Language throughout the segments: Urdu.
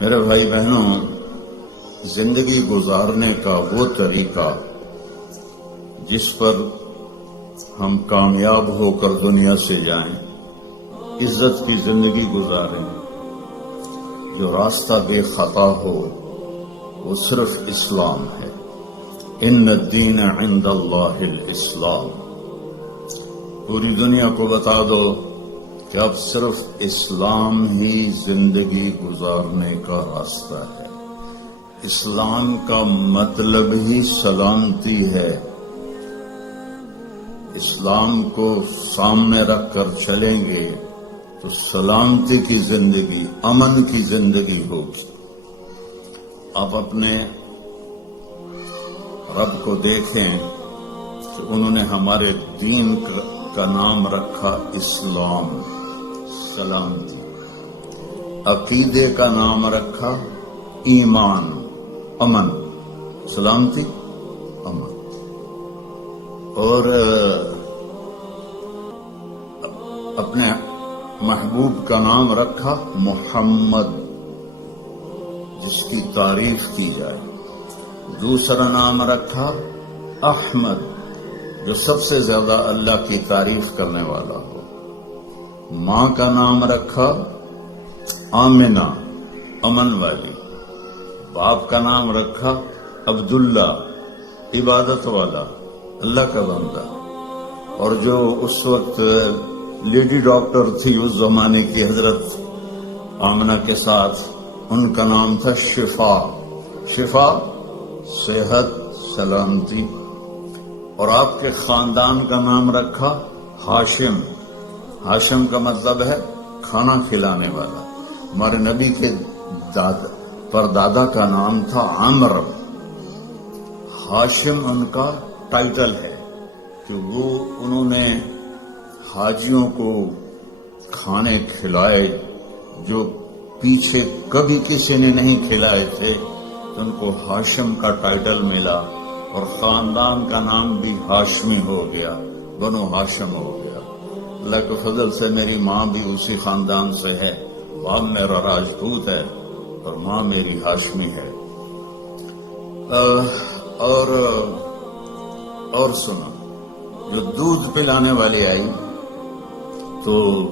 میرے بھائی بہنوں، زندگی گزارنے کا وہ طریقہ جس پر ہم کامیاب ہو کر دنیا سے جائیں، عزت کی زندگی گزاریں، جو راستہ بے خطا ہو، وہ صرف اسلام ہے۔ ان الدین عند اللہ الاسلام۔ پوری دنیا کو بتا دو کہ اب صرف اسلام ہی زندگی گزارنے کا راستہ ہے۔ اسلام کا مطلب ہی سلامتی ہے۔ اسلام کو سامنے رکھ کر چلیں گے تو سلامتی کی زندگی، امن کی زندگی ہوگی۔ آپ اپنے رب کو دیکھیں کہ انہوں نے ہمارے دین کا نام رکھا اسلام، سلامتی۔ عقیدے کا نام رکھا ایمان، امن، سلامتی، امن۔ اور اپنے محبوب کا نام رکھا محمد، جس کی تعریف کی جائے۔ دوسرا نام رکھا احمد، جو سب سے زیادہ اللہ کی تعریف کرنے والا ہو۔ ماں کا نام رکھا آمنہ، امن والی۔ باپ کا نام رکھا عبداللہ، عبادت والا، اللہ کا بندہ۔ اور جو اس وقت لیڈی ڈاکٹر تھی اس زمانے کی حضرت آمنہ کے ساتھ، ان کا نام تھا شفا۔ شفا، صحت، سلامتی۔ اور آپ کے خاندان کا نام رکھا ہاشم۔ ہاشم کا مطلب ہے کھانا کھلانے والا۔ ہمارے نبی کے پردادا کا نام تھا عمرو۔ ہاشم ان کا ٹائٹل ہے کہ وہ انہوں نے حاجیوں کو کھانے کھلائے جو پیچھے کبھی کسی نے نہیں کھلائے تھے، تو ان کو ہاشم کا ٹائٹل ملا، اور خاندان کا نام بھی ہاشمی ہو گیا، بنو ہاشم ہو گیا۔ اللہ کے فضل سے میری ماں بھی اسی خاندان سے ہے۔ باپ میرا راجپوت ہے اور ماں میری ہاشمی ہے۔ اور سنو، جو دودھ پلانے والی آئی تو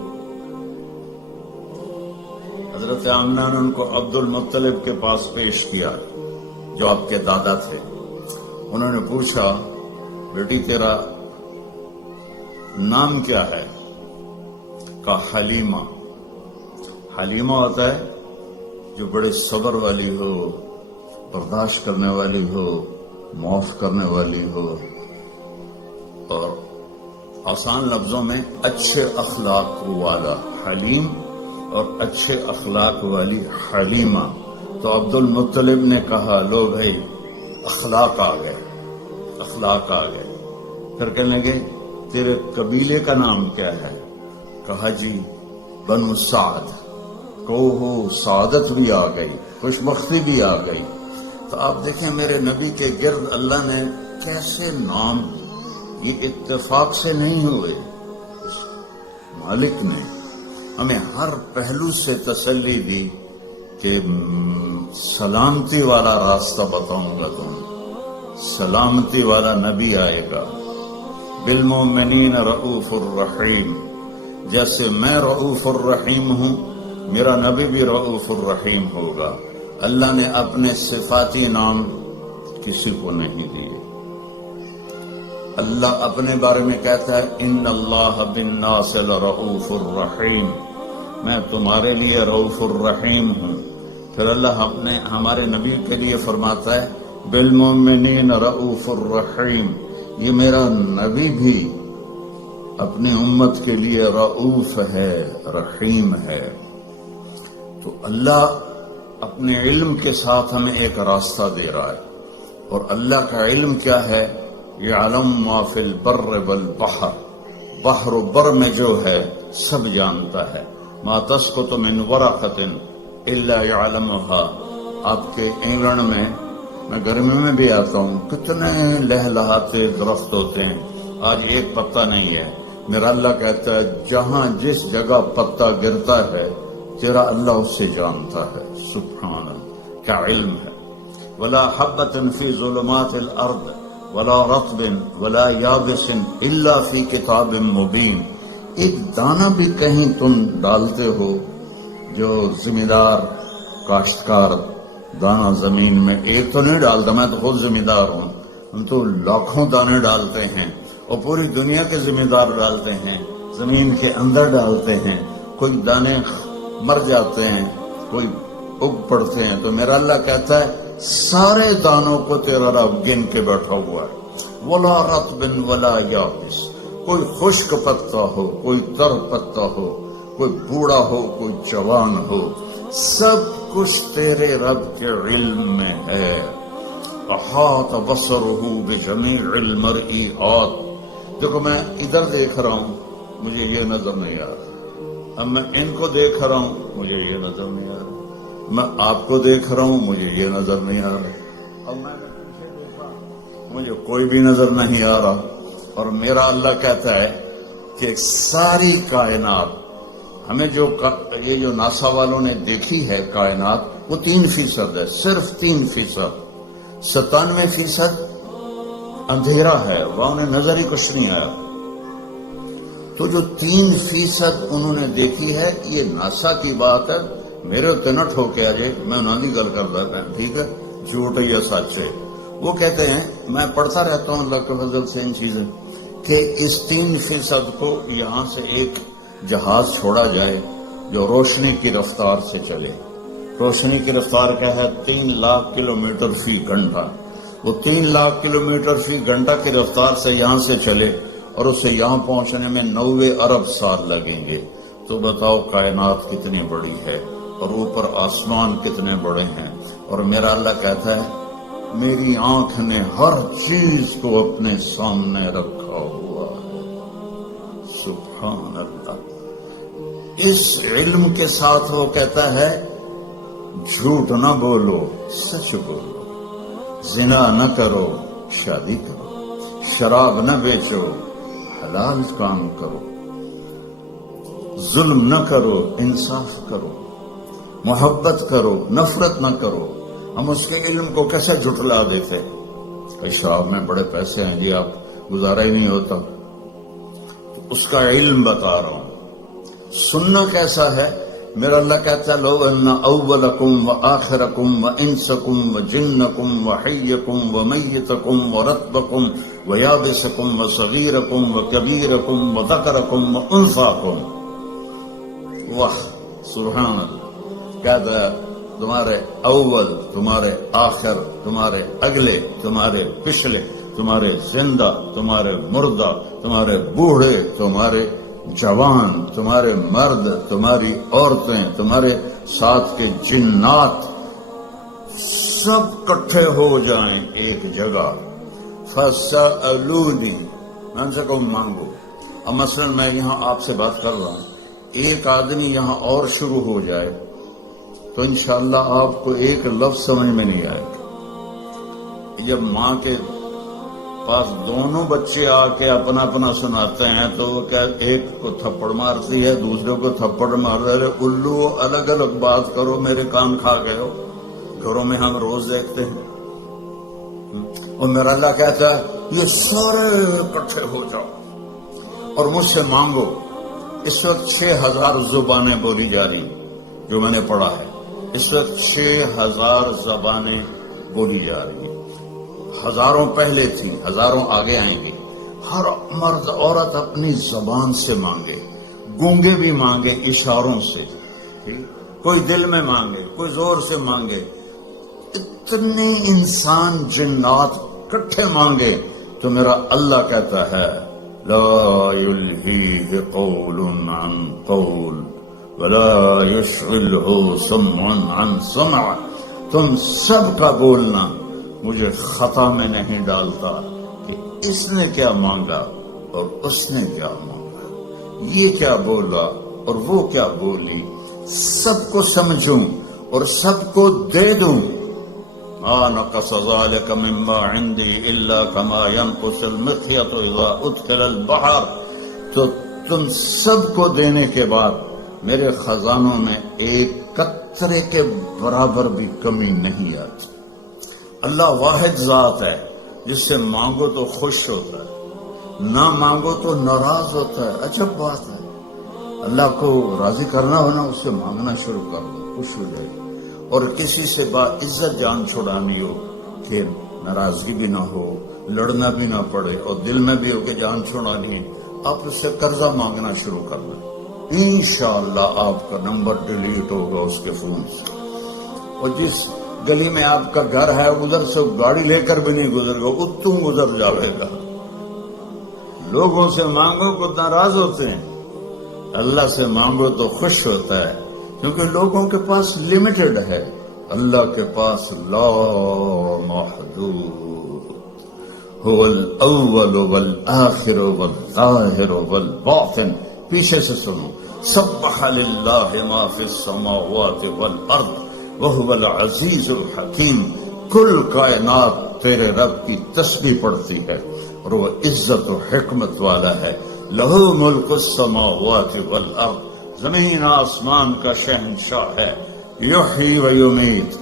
حضرت آمنہ نے ان کو عبد المطلب کے پاس پیش کیا، جو آپ کے دادا تھے۔ انہوں نے پوچھا، بیٹی تیرا نام کیا ہے؟ کہا حلیمہ۔ حلیمہ ہوتا ہے جو بڑے صبر والی ہو، برداشت کرنے والی ہو، معاف کرنے والی ہو، اور آسان لفظوں میں اچھے اخلاق والا حلیم، اور اچھے اخلاق والی حلیمہ۔ تو عبد المطلب نے کہا، لو بھائی اخلاق آ گئے، اخلاق آ گئے۔ پھر کہنے لگے، تیرے قبیلے کا نام کیا ہے؟ کہا جی بنو سعد۔ ہو سعادت بھی آ گئی، خوشبختی بھی آ گئی۔ تو آپ دیکھیں میرے نبی کے گرد اللہ نے کیسے نام، یہ اتفاق سے نہیں ہوئے، مالک نے ہمیں ہر پہلو سے تسلی دی کہ سلامتی والا راستہ بتاؤں گا تم، سلامتی والا نبی آئے گا۔ بالمؤمنین رؤوف الرحیم، جیسے میں رؤوف الرحیم ہوں، میرا نبی بھی رؤوف الرحیم ہوگا۔ اللہ نے اپنے صفاتی نام کسی کو نہیں دیے۔ اللہ اپنے بارے میں کہتا ہے، ان اللہ بالناس لرؤوف الرحیم، میں تمہارے لیے رؤوف الرحیم ہوں۔ پھر اللہ ہمارے نبی کے لیے فرماتا ہے، بالمؤمنین رؤوف الرحیم، یہ میرا نبی بھی اپنی امت کے لیے رؤوف ہے، رحیم ہے۔ تو اللہ اپنے علم کے ساتھ ہمیں ایک راستہ دے رہا ہے، اور اللہ کا علم کیا ہے؟ یعلم ما فی البر والبحر، بحر و بر میں جو ہے سب جانتا ہے۔ ما تسقط من ورقۃ الا یعلمها۔ آپ کے انگلینڈ میں گرمی میں بھی آتا ہوں، کتنے لہلہاتے درخت ہوتے ہیں، آج ایک پتا نہیں ہے۔ میرا اللہ کہتا ہے جہاں جس جگہ پتا گرتا ہے تیرا اللہ اس سے جانتا ہے. سبحان اللہ، کیا علم ہے. ولا حبۃ فی ظلمات الارض ولا رطب ولا یابس الا فی کتاب مبین. ایک دانہ بھی کہیں تم ڈالتے ہو، جو ذمہ دار کاشتکار دانہ زمین میں ایک تو نہیں ڈالتا، میں تو خود ذمہ دار ہوں، ہم تو لاکھوں دانے ڈالتے ہیں اور پوری دنیا کے ذمہ دار ڈالتے ہیں، زمین کے اندر ڈالتے ہیں. کوئی دانے مر جاتے ہیں، کوئی اگ پڑتے ہیں، تو میرا اللہ کہتا ہے سارے دانوں کو تیرا رب گن کے بیٹھا ہوا ہے. ولا رطب ولا یابس، کوئی خشک پتا ہو، کوئی تر پتا ہو، کوئی بوڑھا ہو، کوئی جوان ہو، سب کچھ تیرے رب کے علم میں ہے. احاط بصرہ بجمیع المرئیات. دیکھو میں ادھر دیکھ رہا ہوں، مجھے یہ نظر نہیں آ رہا. اب میں ان کو دیکھ رہا ہوں، مجھے یہ نظر نہیں آ رہا. میں آپ کو دیکھ رہا ہوں، مجھے یہ نظر نہیں آ رہا. اب میں پیچھے دیکھا، مجھے کوئی بھی نظر نہیں آ رہا. اور میرا اللہ کہتا ہے کہ ساری کائنات ہمیں یہ جو ناسا والوں نے دیکھی ہے کائنات، وہ 3% ہے، صرف 3%. 97% اندھیرا ہے، وہ انہیں نظر ہی کچھ نہیں آیا. تو جو 3% انہوں نے دیکھی ہے، یہ ناسا کی بات ہے. میرے اتنے نہ ٹھوکے آجے، میں انہوں نے گل کر دیتا ہوں، ٹھیک ہے، جھوٹ یا سچ ہے. وہ کہتے ہیں، میں پڑھتا رہتا ہوں اللہ کے فضل سے ان چیزیں، کہ اس 3% کو یہاں سے ایک جہاز چھوڑا جائے جو روشنی کی رفتار سے چلے. روشنی کی رفتار کیا ہے؟ 3 لاکھ کلومیٹر فی گھنٹہ. وہ 3 لاکھ کلومیٹر فی گھنٹہ کی رفتار سے یہاں سے چلے اور اسے یہاں پہنچنے میں 90 ارب سال لگیں گے. تو بتاؤ کائنات کتنی بڑی ہے اور اوپر آسمان کتنے بڑے ہیں. اور میرا اللہ کہتا ہے میری آنکھ نے ہر چیز کو اپنے سامنے رکھا ہوا ہے. سبحان اللہ. اس علم کے ساتھ وہ کہتا ہے جھوٹ نہ بولو، سچ بولو. زنا نہ کرو، شادی کرو. شراب نہ بیچو، حلال کام کرو. ظلم نہ کرو، انصاف کرو. محبت کرو، نفرت نہ کرو. ہم اس کے علم کو کیسے جھٹلا دیتے؟ کہ شراب میں بڑے پیسے ہیں جی، آپ گزارا ہی نہیں ہوتا. اس کا علم بتا رہا ہوں. سننا کیسا ہے؟ میرا اللہ کہتا ہے لو ان اولکم و آخرکم و انسکم و جنکم و حیکم و میتکم و رتبکم و یابسکم و صغیرکم و کبیرکم و ذکرکم و انثاکم. واہ سبحان اللہ. کہتا ہے تمہارے اول، تمہارے آخر، تمہارے اگلے، تمہارے پچھلے، تمہارے زندہ، تمہارے مردہ، تمہارے بوڑھے، تمہارے جوان، تمہارے مرد، تمہاری عورتیں، تمہارے ساتھ کے جنات، سب کٹھے ہو جائیں ایک جگہ. فَسَأَلُونِي، میں ان سے کہوں مانگو. اب مثلا میں یہاں آپ سے بات کر رہا ہوں، ایک آدمی یہاں اور شروع ہو جائے تو انشاءاللہ آپ کو ایک لفظ سمجھ میں نہیں آئے گا. جب ماں کے پاس دونوں بچے آ کے اپنا اپنا سناتے ہیں تو وہ کیا ایک کو تھپڑ مارتی ہے، دوسرے کو تھپڑ مار رہے الو، الگ الگ بات کرو، میرے کان کھا گئے ہو. گھروں میں ہم روز دیکھتے ہیں. اور میرا اللہ کہتا ہے یہ سارے اکٹھے ہو جاؤ اور مجھ سے مانگو. اس وقت 6000 زبانیں بولی جا رہی جو میں نے پڑھا ہے. اس وقت 6000 زبانیں بولی جا رہی ہیں. ہزاروں پہلے تھیں، ہزاروں آگے آئیں گی. ہر مرد عورت اپنی زبان سے مانگے، گونگے بھی مانگے اشاروں سے، کوئی دل میں مانگے، کوئی زور سے مانگے. اتنے انسان جنات کٹھے مانگے تو میرا اللہ کہتا ہے لا یلہیہ قول عن قول ولا یشغلہ سمع عن سمع. تم سب کا بولنا مجھے خطا میں نہیں ڈالتا کہ اس نے کیا مانگا اور اس نے کیا مانگا، یہ کیا بولا اور وہ کیا بولی. سب کو سمجھوں اور سب کو دے دوں. ما نقص ذلك مما عندي الا كما ينقص المخيط اذا ادخل البحر. تو تم سب کو دینے کے بعد میرے خزانوں میں ایک قطرے کے برابر بھی کمی نہیں آتی۔ اللہ واحد ذات ہے جس سے مانگو تو خوش ہوتا ہے، نہ مانگو تو ناراض ہوتا ہے۔ عجب بات ہے، اللہ کو راضی کرنا ہونا اس سے مانگنا شروع کر دو، خوش ہو جائے گی۔ اور کسی سے باعزت جان چھڑانی ہو کہ ناراضگی بھی نہ ہو، لڑنا بھی نہ پڑے، اور دل میں بھی ہو کہ جان چھڑانی ہے، آپ اس سے قرضہ مانگنا شروع کرنا، انشاءاللہ آپ کا نمبر ڈیلیٹ ہوگا اس کے فون سے۔ اور جس گلی میں آپ کا گھر ہے ادھر سے گاڑی لے کر بھی نہیں گزر گا، اتوں گزر جاوے گا۔ لوگوں سے مانگو تو ناراض ہوتے ہیں، اللہ سے مانگو تو خوش ہوتا ہے، کیونکہ لوگوں کے پاس لمیٹڈ ہے، اللہ کے پاس لا محدود۔ هو الاول والآخر والظاہر والباطن، پیچھے سے سنو، سبح للہ ما فی السماوات والارض وهو العزیز الحکیم، کل کائنات تیرے رب کی تسبیح پڑھتی ہے اور وہ عزت و حکمت والا ہے۔ لہو ملک السماوات والارض، زمین آسمان کا شہنشاہ ہے۔ یحیی و یمیت،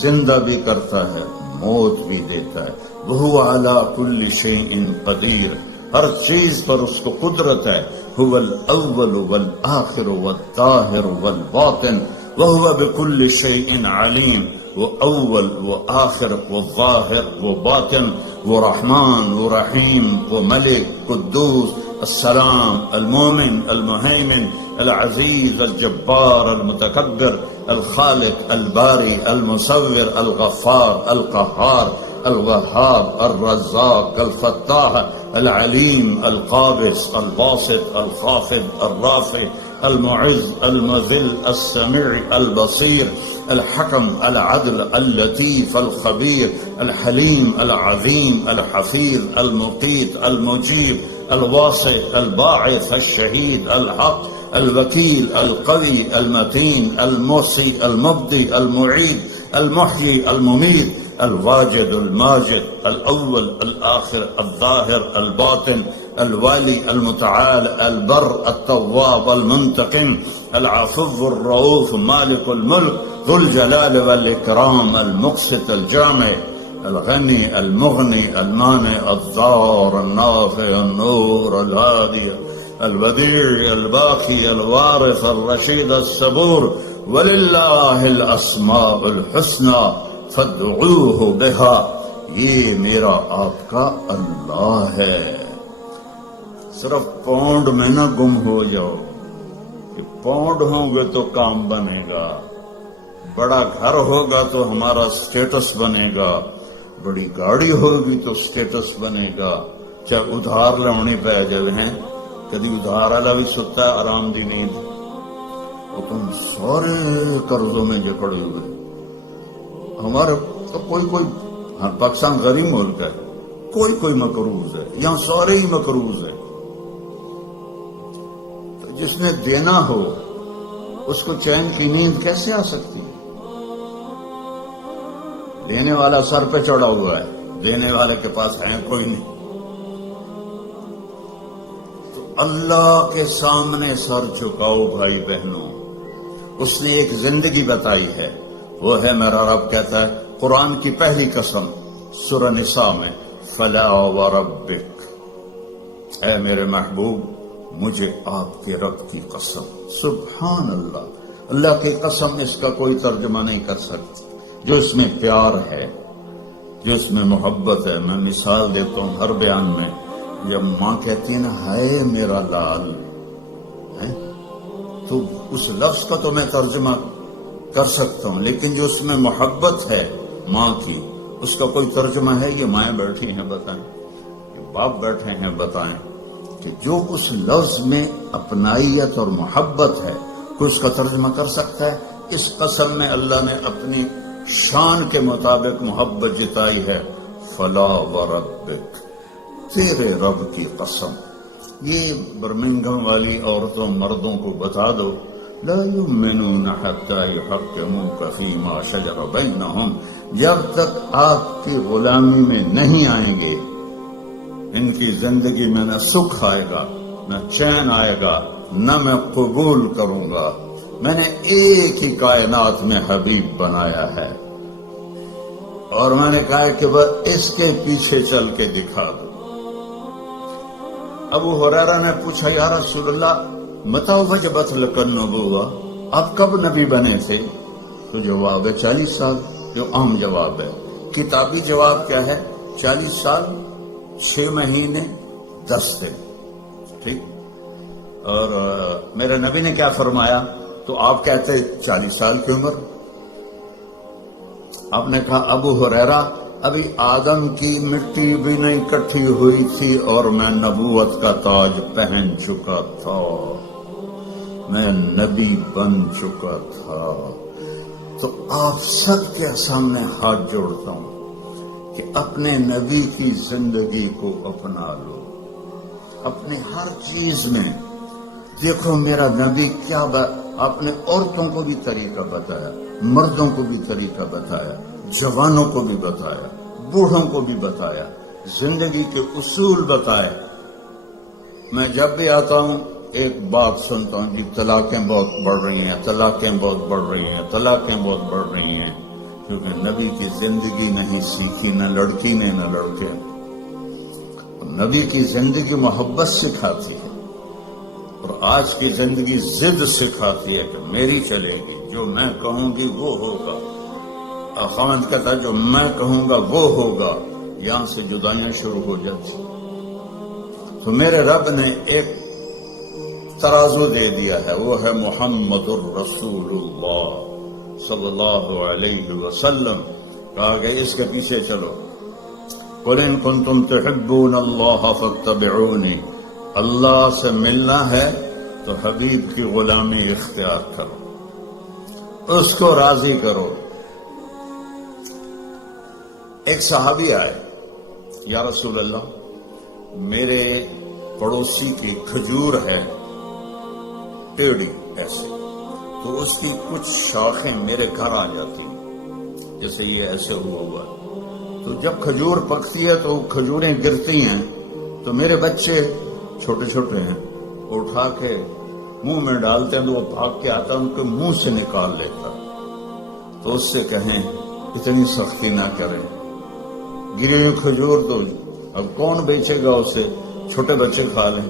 زندہ بھی کرتا ہے موت بھی دیتا ہے۔ وہو علی کل شیء قدیر، ہر چیز پر اس کو قدرت ہے۔ هو الاول والآخر والظاہر والباطن وهو بكل شيء علیم، وہ اول، وہ آخر، وہ ظاہر، وہ باطن، وہ رحمان، وہ رحیم، وہ ملک، قدوس، السلام، المومن، المہیمن، العزیز، الجبار، المتکبر، الخالق، الباری، المصور، الغفار، القہار، الوہاب، الرزاق، الفتاح، العلیم، القابض، الباسط، الخافض، الرافع، المعز، المذل، السميع، البصير، الحكم، العدل، اللطيف، الخبير، الحليم، العظيم، الحفيظ، المقيت، المجيب، الواسع، الباعث، الشهيد، الحق، الوكيل، القوي، المتين، المحصي، المبدي، المعيد، المحيي، المميت، الواجد، الماجد، الأول، الآخر، الظاهر، الباطن، الوالي، المتعال، البر، التواب، المنتقم، العفو، الرؤوف، مالك الملك، ذو الجلال والإكرام، المقسط، الجامع، الغني، المغني، المانع، الضار، النافع، النور، الهادي، البديع، الباقي، الوارث، الرشيد، الصبور، وللہ الاسماء الحسنى فادعوہ بہا، یہ میرا آپ کا اللہ ہے۔ صرف پونڈ میں نہ گم ہو جاؤ کہ پونڈ ہوں گے تو کام بنے گا، بڑا گھر ہوگا تو ہمارا سٹیٹس بنے گا، بڑی گاڑی ہوگی تو سٹیٹس بنے گا، چاہے ادھار لونی پہ جب ہیں، کدی ادھار والا بھی ستا ہے آرام دی نیند، اور تم سارے قرضوں میں جکڑے ہوئے۔ ہمارے تو کوئی پاکستان غریب ملک ہے، کوئی مقروض ہے، یہاں سارے ہی مقروض ہے۔ تو جس نے دینا ہو اس کو چین کی نیند کیسے آ سکتی ہے؟ دینے والا سر پہ چڑھا ہوا ہے، دینے والے کے پاس ہے کوئی نہیں۔ تو اللہ کے سامنے سر جھکاؤ بھائی بہنوں، اس نے ایک زندگی بتائی ہے، وہ ہے میرا رب کہتا ہے قرآن کی پہلی قسم سورہ نساء میں، فلا وربک، اے میرے محبوب مجھے آپ کے رب کی قسم۔ سبحان اللہ، اللہ کی قسم، اس کا کوئی ترجمہ نہیں کر سکتا۔ جو اس میں پیار ہے، جو اس میں محبت ہے، میں مثال دیتا ہوں ہر بیان میں، جب ماں کہتی ہے نا ہائے میرا لال، تو اس لفظ کا تو میں ترجمہ کر سکتا ہوں، لیکن جو اس میں محبت ہے ماں کی، اس کا کوئی ترجمہ ہے؟ یہ مائیں بیٹھی ہیں بتائیں، یہ باپ بیٹھے ہیں بتائیں، کہ جو اس لفظ میں اپنائیت اور محبت ہے، کوئی اس کا ترجمہ کر سکتا ہے؟ اس قسم میں اللہ نے اپنی شان کے مطابق محبت جتائی ہے، فلا وربک، تیرے رب کی قسم۔ یہ برمنگھم والی عورتوں مردوں کو بتا دو، لا یؤمنون حتی یحکموک فیما شجر بینہم، جب تک آپ کی غلامی میں نہیں آئیں گے، ان کی زندگی میں نہ سکھ آئے گا، نہ چین آئے گا، نہ میں قبول کروں گا. میں نے ایک ہی کائنات میں حبیب بنایا ہے اور میں نے کہا کہ وہ اس کے پیچھے چل کے دکھا دو. ابو ہریرہ نے پوچھا یا رسول اللہ متى وجبت لك النبوة، آپ کب نبی بنے تھے؟ تو جواب ہے 40 سال، جو عام جواب ہے. کتابی جواب کیا ہے؟ 40 سال 6 مہینے 10 دن. ٹھیک. اور میرے نبی نے کیا فرمایا؟ تو آپ کہتے 40 سال کی عمر. آپ نے کہا ابو ہریرہ ابھی آدم کی مٹی بھی نہیں اکٹھی ہوئی تھی اور میں نبوت کا تاج پہن چکا تھا، میں نبی بن چکا تھا. تو آپ سب کے سامنے ہاتھ جوڑتا ہوں کہ اپنے نبی کی زندگی کو اپنا لو. اپنے ہر چیز میں دیکھو میرا نبی کیا آپ نے عورتوں کو بھی طریقہ بتایا، مردوں کو بھی طریقہ بتایا، جوانوں کو بھی بتایا، بوڑھوں کو بھی بتایا، زندگی کے اصول بتائے. میں جب بھی آتا ہوں ایک بات سنتا ہوں، جی طلاقیں بہت بڑھ رہی ہیں، طلاقیں بہت بڑھ رہی ہیں، طلاقیں بہت بڑھ رہی ہیں، کیونکہ نبی کی زندگی نہیں سیکھی، نہ لڑکی نے نہ لڑکے. نبی کی زندگی محبت سکھاتی ہے اور آج کی زندگی ضد سکھاتی ہے کہ میری چلے گی، جو میں کہوں گی وہ ہوگا. خاوند کہتا ہے جو میں کہوں گا وہ ہوگا. یہاں سے جدائیاں شروع ہو جاتی. تو میرے رب نے ایک ترازو دے دیا ہے، وہ ہے محمد الرسول اللہ صلی اللہ علیہ وسلم. کہا کہ اس کے پیچھے چلو. قل ان کنتم تحبون اللہ فاتبعونی، اللہ سے ملنا ہے تو حبیب کی غلامی اختیار کرو، اس کو راضی کرو. ایک صحابی آئے، یا رسول اللہ میرے پڑوسی کی کھجور ہے ٹیڑھی ایسے، تو اس کی کچھ شاخیں میرے گھر آ جاتی ہیں، جیسے یہ ایسے ہوا. تو جب کھجور پکتی ہے تو کھجوریں گرتی ہیں تو میرے بچے چھوٹے چھوٹے ہیں اٹھا کے منہ میں ڈالتے ہیں تو وہ بھاگ کے آتا ان کے منہ سے نکال لیتا. تو اس سے کہیں اتنی سختی نہ کریں، گری ہوئی کھجور تو اب کون بیچے گا اسے، چھوٹے بچے کھا لیں.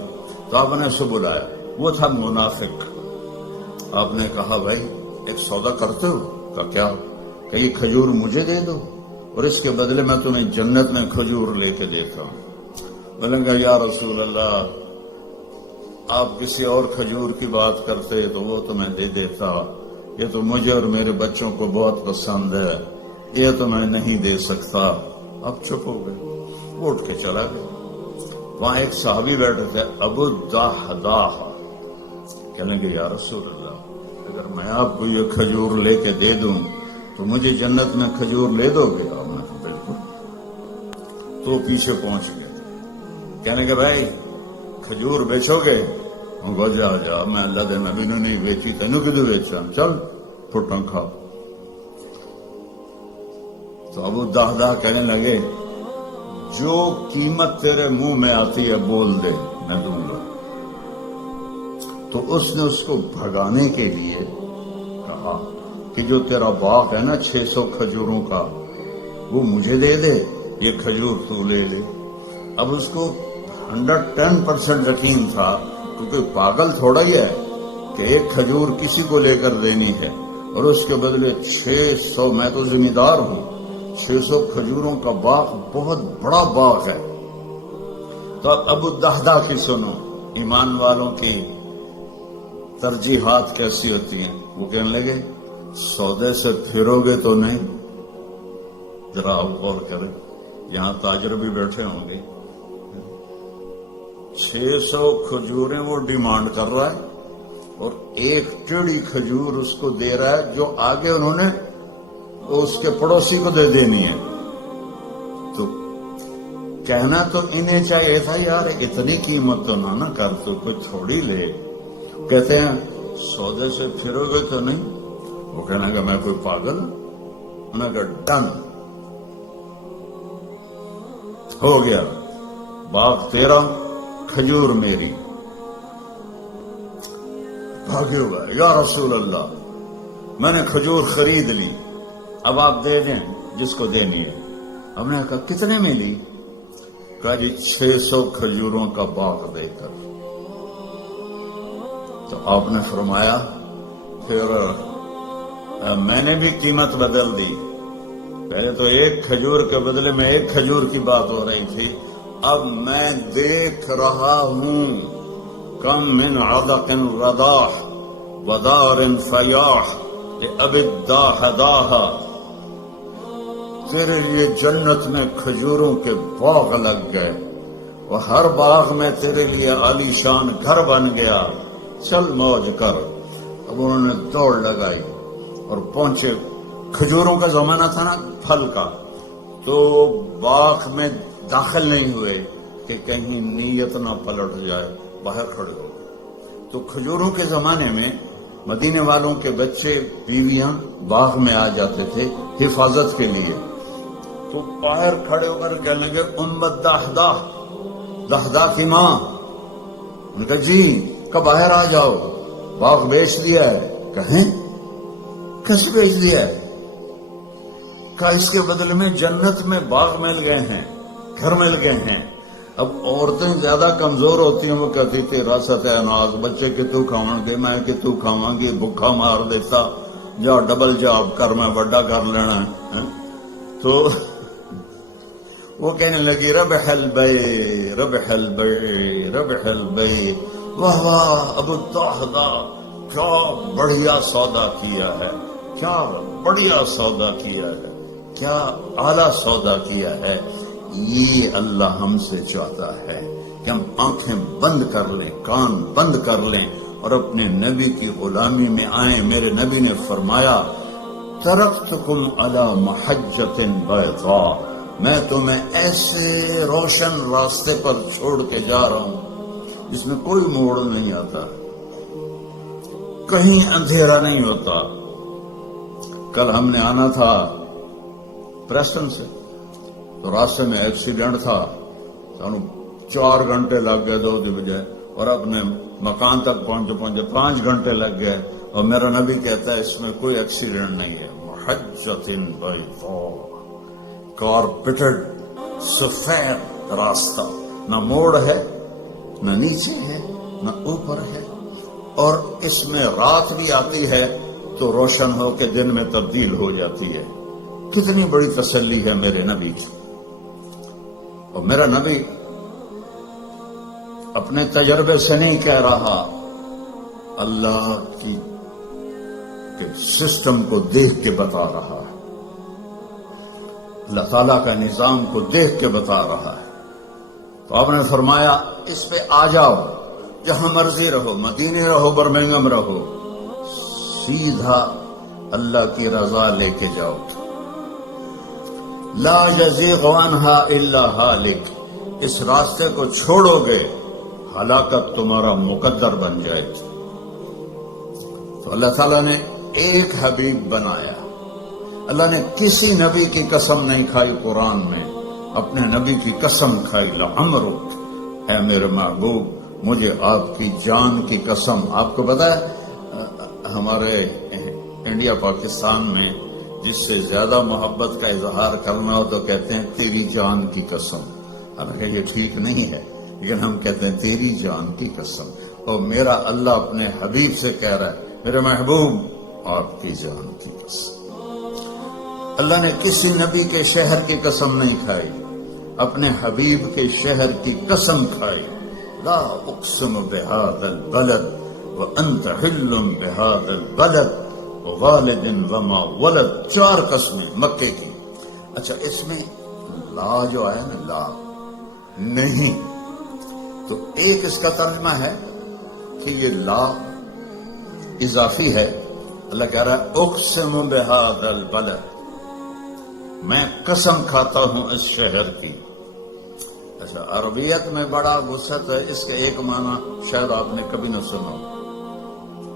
تو آپ نے اسے بلایا، وہ تھا منافق. آپ نے کہا بھائی ایک سودا کرتے ہو؟ کہا کیا؟ کہ یہ کھجور مجھے دے دو اور اس کے بدلے میں تمہیں جنت میں کھجور لے کے دیتا ہوں. بولیں گا یا رسول اللہ آپ کسی اور کھجور کی بات کرتے تو وہ تمہیں دے دیتا، یہ تو مجھے اور میرے بچوں کو بہت پسند ہے، یہ تو میں نہیں دے سکتا. اب چپ ہو گئے، اٹھ کے چلا گیا. وہاں ایک صحابی بیٹھے تھے ابو الدحداح، کہنے گے یا رسول اللہ اگر میں آپ کو یہ کھجور لے کے دے دوں تو مجھے جنت میں کھجور لے دو گے؟ آپ نے کہا بالکل. تو پیچھے پہنچ گئے، کہنے کہ بھائی کھجور بیچو گے؟ وہ جا جا میں اللہ دے نبی نے نہیں بیچی، تینوں کدھر بیچا، چل پھٹاں کھا. تو ابو الدحداح کہنے لگے جو قیمت تیرے منہ میں آتی ہے بول دے میں دوں گا. تو اس نے اس کو بھگانے کے لیے کہا کہ جو تیرا باغ ہے نا 600 کھجوروں کا وہ مجھے دے دے، یہ کھجور تو لے لے. اب اس کو 110% یقین تھا، کیونکہ پاگل تھوڑا ہی ہے کہ ایک کھجور کسی کو لے کر دینی ہے اور اس کے بدلے 600، میں تو ذمہ دار ہوں، 600 کھجوروں کا باغ بہت بڑا باغ ہے. تو اب ابو الدحداح کی سنو، ایمان والوں کی ترجیحات کیسی ہوتی ہیں. وہ کہنے لگے سودے سے پھرو گے تو نہیں. ذرا آپ غور کریں، یہاں تاجر بھی بیٹھے ہوں گے. 600 کھجوریں وہ ڈیمانڈ کر رہا ہے اور ایک ٹیڑھی کھجور اس کو دے رہا ہے جو آگے انہوں نے اس کے پڑوسی کو دے دینی ہے. تو کہنا تو انہیں چاہیے تھا یار اتنی قیمت تو نہ کر، تو کوئی تھوڑی لے. کہتے ہیں سودے سے پھرو گے تو نہیں. وہ کہنے لگا میں کوئی پاگل ہوں؟ میں کہا ڈن ہو گیا، باغ تیرا کھجور میری. بھاگے ہوئے، یا رسول اللہ میں نے کھجور خرید لی، اب آپ دے دیں جس کو دینی ہے۔ ہم نے کہا کتنے میں لی؟ کہا جی 600 کھجوروں کا باغ دے کر۔ تو آپ نے فرمایا پھر میں نے بھی قیمت بدل دی، پہلے تو ایک کھجور کے بدلے میں ایک کھجور کی بات ہو رہی تھی، اب میں دیکھ رہا ہوں کم من عدق رداح ودار فیاح لأب الداح داہا، تیرے لیے جنت میں کھجوروں کے باغ لگ گئے، اور ہر باغ میں تیرے لیے عالی شان گھر بن گیا، چل موج کر۔ اب انہوں نے دوڑ لگائی اور پہنچے، کھجوروں کا زمانہ تھا نا پھل کا، تو باغ میں داخل نہیں ہوئے کہ کہیں نیت نہ پلٹ جائے، باہر کھڑے ہو گئے۔ تو کھجوروں کے زمانے میں مدینے والوں کے بچے بیویاں باغ میں آ جاتے تھے حفاظت کے لیے، تو باہر کھڑے ہو کر کہنے لگے امت دہدہ، دہدہ کی ماں۔ انہوں نے کہا جی کب باہر آ جاؤ، باغ بیچ دیا ہے۔ کہیں کیسے بیچ دیا ہے؟ کہا اس کے بدلے میں جنت میں باغ مل گئے ہیں، گھر مل گئے ہیں۔ اب عورتیں زیادہ کمزور ہوتی ہیں، وہ کہتی تھی راست ہے اناز، بچے کہ تو کھاواں گے، میں کہ تو کھاواں گی، بھوکا مار دیتا، جا ڈبل جاب کر میں بڑا کر لینا ہے۔ تو وہ کہنے لگی ربح البیع ربح البیع ربح البیع، واہ واہ ابو الدہدہ، کیا بڑھیا سودا کیا ہے، کیا بڑھیا سودا کیا ہے، کیا اعلیٰ سودا کیا ہے۔ یہ اللہ ہم سے چاہتا ہے کہ ہم آنکھیں بند کر لیں، کان بند کر لیں اور اپنے نبی کی غلامی میں آئیں۔ میرے نبی نے فرمایا ترکتکم علی محجۃ بیضاء، میں تمہیں ایسے روشن راستے پر چھوڑ کے جا رہا ہوں جس میں کوئی موڑ نہیں آتا، کہیں اندھیرا نہیں ہوتا۔ کل ہم نے آنا تھا پریسٹن سے، تو راستے میں ایکسیڈنٹ تھا، سانو 4 گھنٹے لگ گئے 2 دی بجائے، اور اپنے مکان تک پہنچے 5 گھنٹے لگ گئے، اور میرا نبی کہتا ہے اس میں کوئی ایکسیڈنٹ نہیں ہے۔ محجۃ بیضاء، کارپیٹڈ سفید راستہ، نہ موڑ ہے، نہ نیچے ہے، نہ اوپر ہے، اور اس میں رات بھی آتی ہے تو روشن ہو کے دن میں تبدیل ہو جاتی ہے۔ کتنی بڑی تسلی ہے میرے نبی کی۔ اور میرا نبی اپنے تجربے سے نہیں کہہ رہا، اللہ کی سسٹم کو دیکھ کے بتا رہا ہے، اللہ تعالیٰ کا نظام کو دیکھ کے بتا رہا ہے۔ تو آپ نے فرمایا اس پہ آ جاؤ، جہاں مرضی رہو، مدینے رہو، برمنگم رہو، سیدھا اللہ کی رضا لے کے جاؤ۔ لا یزیغ عنہا الا ہالک، اس راستے کو چھوڑو گے ہلاکت تمہارا مقدر بن جائے گی۔ تو اللہ تعالیٰ نے ایک حبیب بنایا، اللہ نے کسی نبی کی قسم نہیں کھائی قرآن میں، اپنے نبی کی قسم کھائی، لعمرک، اے میرے محبوب مجھے آپ کی جان کی قسم۔ آپ کو پتا ہے ہمارے انڈیا پاکستان میں جس سے زیادہ محبت کا اظہار کرنا ہو تو کہتے ہیں تیری جان کی قسم، حالانکہ یہ ٹھیک نہیں ہے، لیکن ہم کہتے ہیں تیری جان کی قسم۔ اور میرا اللہ اپنے حبیب سے کہہ رہا ہے میرے محبوب آپ کی جان کی قسم۔ اللہ نے کسی نبی کے شہر کی قسم نہیں کھائی، اپنے حبیب کے شہر کی قسم کھائی۔ لا اقسم بہذا البلد وانت حل بہذا البلد ووالد وما ولد، 4 قسمیں مکے کی۔ اچھا اس میں لا جو آیا نا، لا نہیں، تو ایک اس کا ترجمہ ہے کہ یہ لا اضافی ہے۔ اللہ کہہ رہا ہے اقسم بہذا البلد، میں قسم کھاتا ہوں اس شہر کی۔ اچھا عربیت میں بڑا وسعت ہے، اس کے ایک معنی شاید آپ نے کبھی نہ سنا،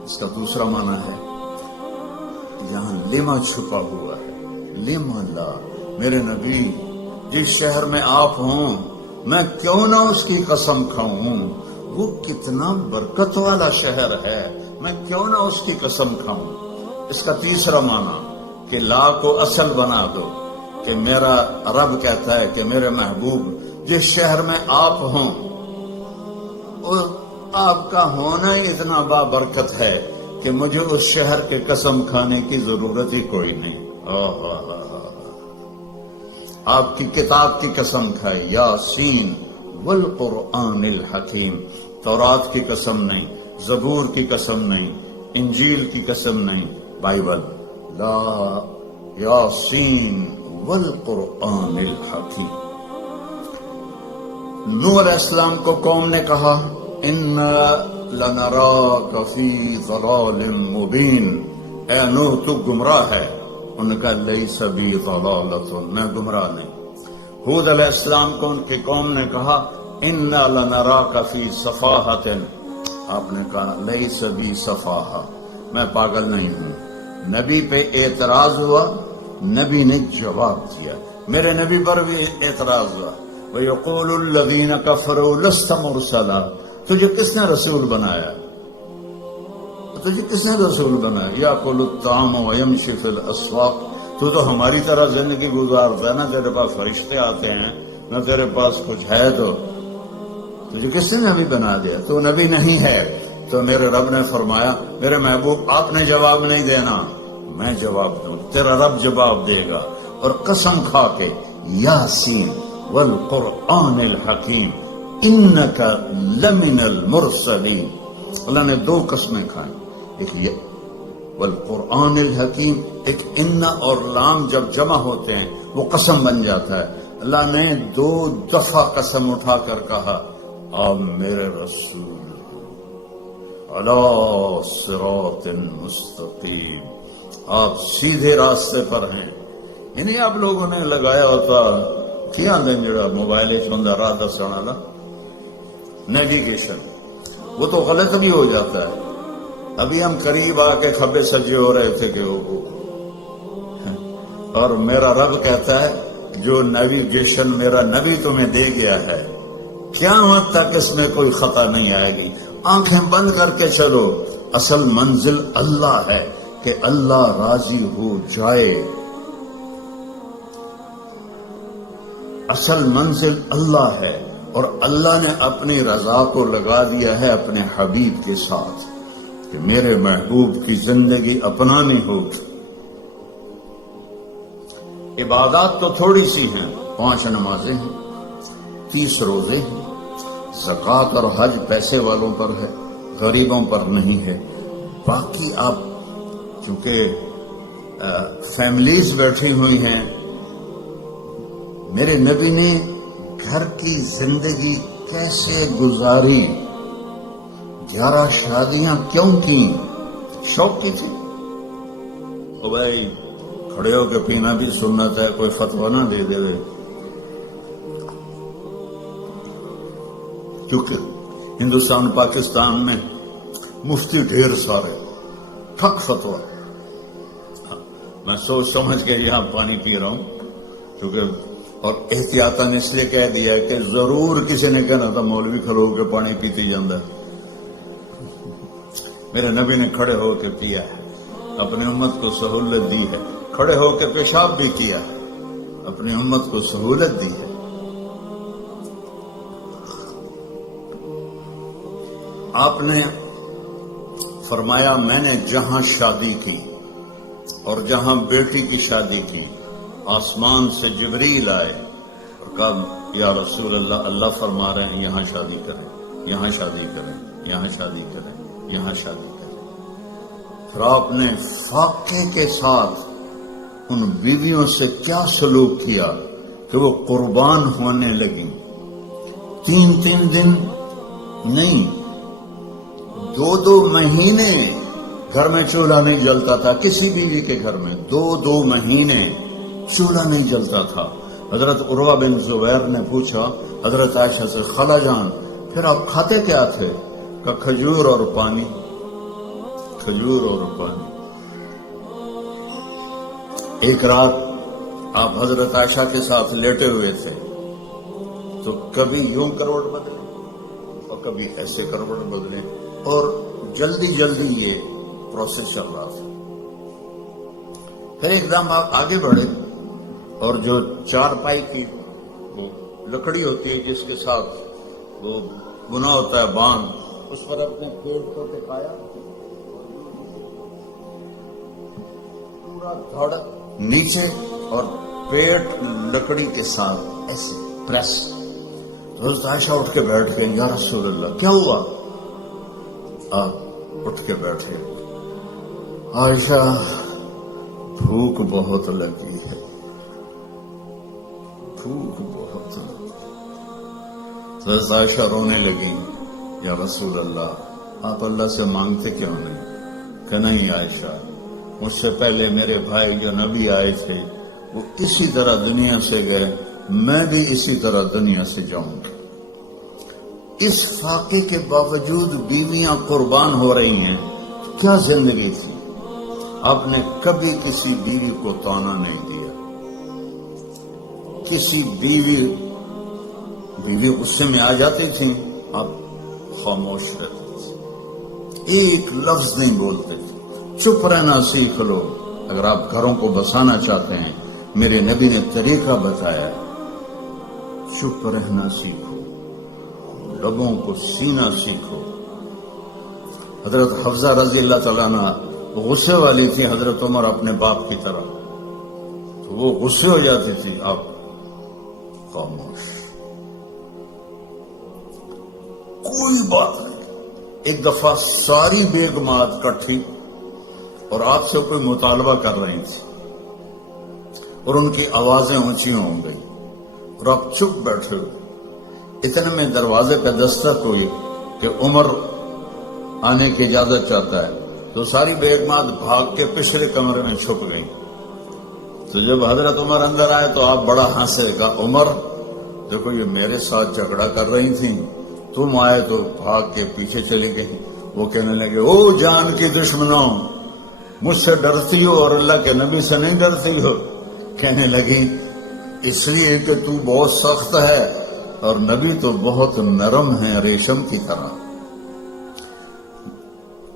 اس کا دوسرا معنی ہے یہاں لما چھپا ہوا ہے، لما لا، میرے نبی جس شہر میں آپ ہوں میں کیوں نہ اس کی قسم کھاؤں، وہ کتنا برکت والا شہر ہے، میں کیوں نہ اس کی قسم کھاؤں. اس کا تیسرا معنی کہ لا کو اصل بنا دو کہ میرا رب کہتا ہے کہ میرے محبوب جس شہر میں آپ ہوں آپ کا ہونا ہی اتنا بابرکت ہے کہ مجھے اس شہر کے قسم کھانے کی ضرورت ہی کوئی نہیں. آپ کی کتاب کی قسم کھائی یاسین والقرآن الحکیم. تورات کی قسم نہیں, زبور کی قسم نہیں, انجیل کی قسم نہیں, بائبل. لا یاسین والقرآن الحکیم. نوح علیہ السلام کو قوم نے کہا اِنَّا لَنَرَاكَ فِي ضَلَالٍ مُبِينٍ, اے نوح تو گمراہ ہے. ان کا لَيْسَ بِي ضَلَالَةٌ, میں گمراہ نہیں. ہود علیہ السلام کو ان کی قوم نے کہا اِنَّا لَنَرَاكَ فِي صَفَاحَةٍ, آپ نے کہا لَيْسَ بِي صَفَاحَةٌ, میں پاگل نہیں ہوں. نبی پہ اعتراض ہوا, نبی نے جواب دیا. میرے نبی پر بھی اعتراض ہوا. وَيَقُولُ الَّذِينَ كَفَرُوا لَسْتَ مُرْسَلًا, تجھے کس نے رسول بنایا؟ تجھے کس نے رسول بنایا؟ یَأْكُلُ الطَّعَامَ وَيَمْشِي فِي الْأَسْوَاقِ, تو تو ہماری طرح زندگی گزارتا ہے, نہ تیرے پاس فرشتے آتے ہیں نہ تیرے پاس کچھ ہے. تو تجھے کس نے نبی بنا دیا؟ تو نبی نہیں ہے. تو میرے رب نے فرمایا میرے محبوب آپ نے جواب نہیں دینا, میں جواب دوں, تیرا رب جواب دے گا. اور قسم کھا کے یاسین والقرآن الحکیم انک لمن المرسلین, اللہ نے دو قسمیں کھائیں. ایک یہ والقرآن الحکیم, ایک ان اور لام جب جمع ہوتے ہیں وہ قسم بن جاتا ہے. اللہ نے دو دفعہ قسم اٹھا کر کہا آپ میرے رسول علی صراط مستقیم, آپ سیدھے راستے پر ہیں. یعنی آپ لوگوں نے لگایا ہوتا کیا دیں جڑا موبائل چوندا راہ دسن والا نیویگیشن, وہ تو غلط بھی ہو جاتا ہے. ابھی ہم قریب آ کے کھبے سجے ہو رہے تھے کہ اور میرا رب کہتا ہے جو نیویگیشن میرا نبی تمہیں دے گیا ہے قیامت تک اس میں کوئی خطا نہیں آئے گی. آنکھیں بند کر کے چلو, اصل منزل اللہ ہے کہ اللہ راضی ہو جائے. اصل منزل اللہ ہے اور اللہ نے اپنی رضا کو لگا دیا ہے اپنے حبیب کے ساتھ کہ میرے محبوب کی زندگی اپنانی ہوگی. عبادات تو تھوڑی سی ہیں, 5 نمازیں ہیں, 30 روزے ہیں, زکوٰۃ اور حج پیسے والوں پر ہے, غریبوں پر نہیں ہے. باقی آپ چونکہ فیملیز بیٹھی ہوئی ہیں, میرے نبی نے گھر کی زندگی کیسے گزاری, 11 شادیاں کیوں کی؟ شوق کی تھی. او بھائی کھڑے ہو کے پینا بھی سنت ہے, کوئی فتویٰ نہ دے دے. کیونکہ ہندوستان پاکستان میں مفتی ڈھیر سارے, ٹھک فتویٰ. میں سوچ سمجھ کے یہاں پانی پی رہا ہوں کیونکہ اور احتیاطاً اس لیے کہہ دیا کہ ضرور کسی نے کہنا تھا مولوی کھڑے ہو کے پانی پیتی جاندہ. میرے نبی نے کھڑے ہو کے پیا ہے, اپنی امت کو سہولت دی ہے. کھڑے ہو کے پیشاب بھی کیا ہے, اپنی امت کو سہولت دی ہے. آپ نے فرمایا میں نے جہاں شادی کی اور جہاں بیٹی کی شادی کی, آسمان سے جبریل آئے اور کہا یا رسول اللہ, اللہ فرما رہے ہیں یہاں شادی کریں, یہاں شادی کریں, یہاں شادی کریں, یہاں شادی کریں. پھر آپ نے فاقے کے ساتھ ان بیویوں سے کیا سلوک کیا کہ وہ قربان ہونے لگیں. 3 دن نہیں, 2 مہینے گھر میں چولہا نہیں جلتا تھا. کسی بیوی کے گھر میں 2 مہینے چولہا نہیں جلتا تھا. حضرت عروہ بن زبیر نے پوچھا حضرت عائشہ سے, خالہ جان پھر آپ کھاتے کیا تھے؟ کہ کھجور اور پانی, کھجور اور پانی. ایک رات آپ حضرت عائشہ کے ساتھ لیٹے ہوئے تھے تو کبھی یوں کروٹ بدلے اور کبھی ایسے کروٹ بدلے, اور جلدی جلدی یہ پروسیس چل رہا تھا. پھر ایک دم آپ آگے بڑھے اور جو چارپائی کی وہ لکڑی ہوتی ہے جس کے ساتھ وہ بنا ہوتا ہے باندھ، اس پر اپنے پیٹ کو ٹکایا، پورا دھڑ نیچے اور پیٹ لکڑی کے ساتھ ایسے پریس. تو حضرت عائشہ اٹھ کے بیٹھ گئی، یا رسول اللہ کیا ہوا؟ آپ اٹھ کے بیٹھے. عائشہ بھوک بہت لگی ہے، بھوک بہت لگی. تو حضرت عائشہ رونے لگی، یا رسول اللہ آپ اللہ سے مانگتے کیوں نہیں؟ کہ نہیں عائشہ، مجھ سے پہلے میرے بھائی جو نبی آئے تھے وہ اسی طرح دنیا سے گئے، میں بھی اسی طرح دنیا سے جاؤں گی. اس فاقے کے باوجود بیویاں قربان ہو رہی ہیں. کیا زندگی تھی؟ آپ نے کبھی کسی بیوی کو طعنہ نہیں دیا. کسی بیوی غصے میں آ جاتی تھی، آپ خاموش رہتے تھے، ایک لفظ نہیں بولتے تھے. چپ رہنا سیکھ لو. اگر آپ گھروں کو بسانا چاہتے ہیں، میرے نبی نے طریقہ بتایا، چپ رہنا سیکھو، لبوں کو سینا سیکھو. حضرت حفصہ رضی اللہ تعالیٰ عنہ غصے والی تھی حضرت عمر اپنے باپ کی طرح، تو وہ غصے ہو جاتی تھی، آپ خاموش، کوئی بات نہیں. ایک دفعہ ساری بیگمات کٹھی اور آپ سے کوئی مطالبہ کر رہی تھی اور ان کی آوازیں اونچی ہو گئی اور آپ چپ بیٹھے ہوئے. اتنے میں دروازے پہ دستک ہوئی کہ عمر آنے کی اجازت چاہتا ہے. تو ساری بیگمات بھاگ کے پچھلے کمرے میں چھپ گئی. تو جب حضرت عمر اندر آئے تو آپ بڑا ہنسے. کہا عمر دیکھو یہ میرے ساتھ جھگڑا کر رہی تھیں، تم آئے تو بھاگ کے پیچھے چلی گئی. وہ کہنے لگے او جان کی دشمنوں، مجھ سے ڈرتی ہو اور اللہ کے نبی سے نہیں ڈرتی ہو؟ کہنے لگی اس لیے کہ تو بہت سخت ہے اور نبی تو بہت نرم ہے ریشم کی طرح.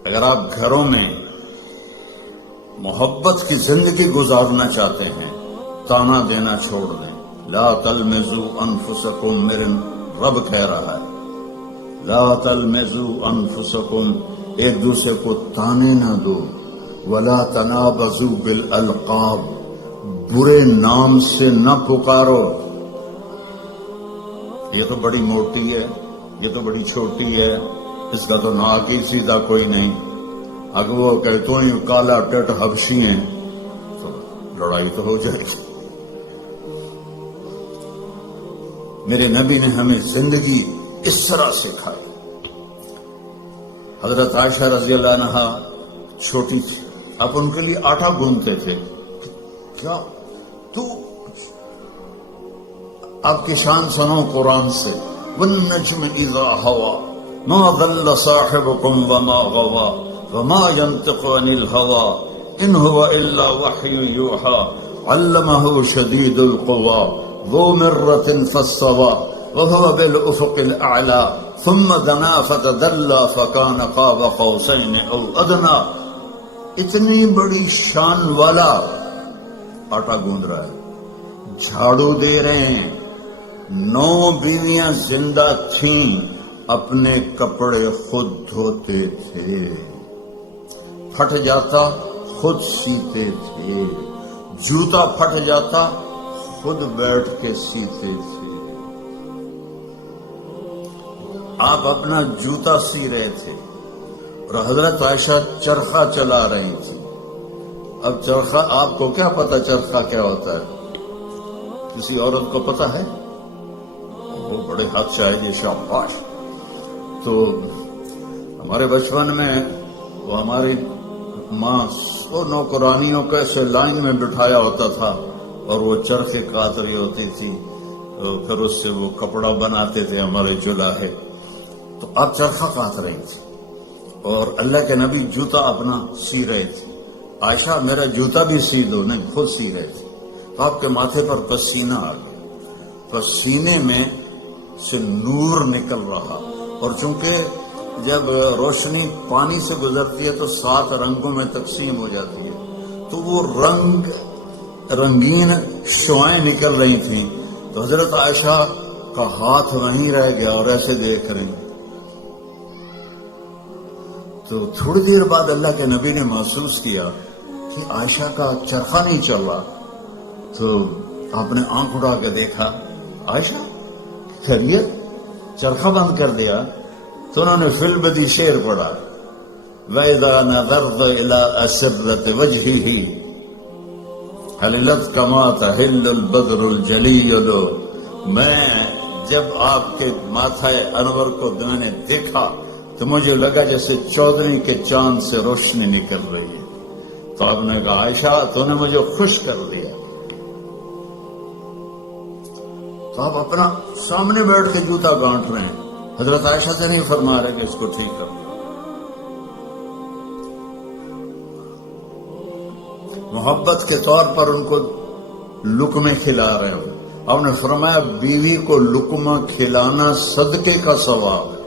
اگر آپ گھروں میں محبت کی زندگی گزارنا چاہتے ہیں، طعنہ دینا چھوڑ دیں. لا تلمزوا انفسکم، میرے رب کہہ رہا ہے لا تلمزوا انفسکم، ایک دوسرے کو طعنے نہ دو. ولا تنابزوا بالالقاب، برے نام سے نہ پکارو. یہ تو بڑی موٹی ہے، یہ تو بڑی چھوٹی ہے، اس کا تو ناک ہی سیدھا کوئی نہیں. اگر وہ کہ تو ہی کالا ٹٹ حبشی ہیں تو لڑائی تو ہو جائے گی. میرے نبی نے ہمیں زندگی اس طرح سکھائی. حضرت عائشہ رضی اللہ عنہا چھوٹی تھی، آپ ان کے لیے آٹا گوندتے تھے. کیا تو آپ کی شان سنو قرآن سے. والنجم اذا ہوا ما ضل صاحبكم وما غوا وما ينطق عن الهوى ان هو الا وحي يوحى علمه شديد القوى ذو مرة فاستوى وهو بالافق الاعلى ثم دنا فتدلى فكان قاب قوسين او ادنى. اتنی بڑی شان والا آٹا گوند رہا ہے، جھاڑو دے رہے ہیں. 9 بیویاں زندہ تھیں، اپنے کپڑے خود دھوتے تھے، پھٹ جاتا خود سیتے تھے، جوتا پھٹ جاتا خود بیٹھ کے سیتے تھے. آپ اپنا جوتا سی رہے تھے اور حضرت عائشہ چرخہ چلا رہی تھی. اب چرخہ، آپ کو کیا پتا چرخہ کیا ہوتا ہے؟ کسی عورت کو پتا ہے؟ وہ بڑے ہاتھ شاید یہ شاباش. تو ہمارے بچپن میں وہ ہماری ماں سو نوکرانیوں کو ایسے لائن میں بٹھایا ہوتا تھا اور وہ چرخے کاٹ رہی ہوتی تھی، پھر اس سے وہ کپڑا بناتے تھے ہمارے جولاہے. تو آپ چرخہ کاٹ رہی تھی اور اللہ کے نبی جوتا اپنا سی رہے تھے. عائشہ میرا جوتا بھی سی دو، نہیں خود سی رہے تھے. تو آپ کے ماتھے پر پسینہ آ گیا، پسینے میں سے نور نکل رہا، اور چونکہ جب روشنی پانی سے گزرتی ہے تو 7 رنگوں میں تقسیم ہو جاتی ہے، تو وہ رنگین شعائیں نکل رہی تھیں، تو حضرت عائشہ کا ہاتھ وہیں رہ گیا اور ایسے دیکھ رہی. تو تھوڑی دیر بعد اللہ کے نبی نے محسوس کیا کہ عائشہ کا چرخہ نہیں چل رہا. تو آپ نے آنکھ اٹھا کے دیکھا، عائشہ خیریت؟ چرخہ بند کر دیا. تو انہوں نے فی البدی شعر پڑھا، وَإِذَا نَظَرْتَ إِلَىٰ أَسِرَّةِ وَجْهِهِ حَلِلَتْ كَمَا تَحِلُّ الْبَدْرُ الْجَلِيُّ. میں جب آپ کے ماتھا انور کو میں نے دیکھا تو مجھے لگا جیسے 14ویں کے چاند سے روشنی نکل رہی ہے. تو آپ نے کہا عائشہ تو نے مجھے خوش کر دیا. تو آپ اپنا سامنے بیٹھ کے جوتا گانٹ رہے ہیں، حضرت عائشہ سے نہیں فرما رہے کہ اس کو ٹھیک کر. محبت کے طور پر ان کو لقمے کھلا رہے ہو. آپ نے فرمایا بیوی کو لقمہ کھلانا صدقے کا ثواب ہے،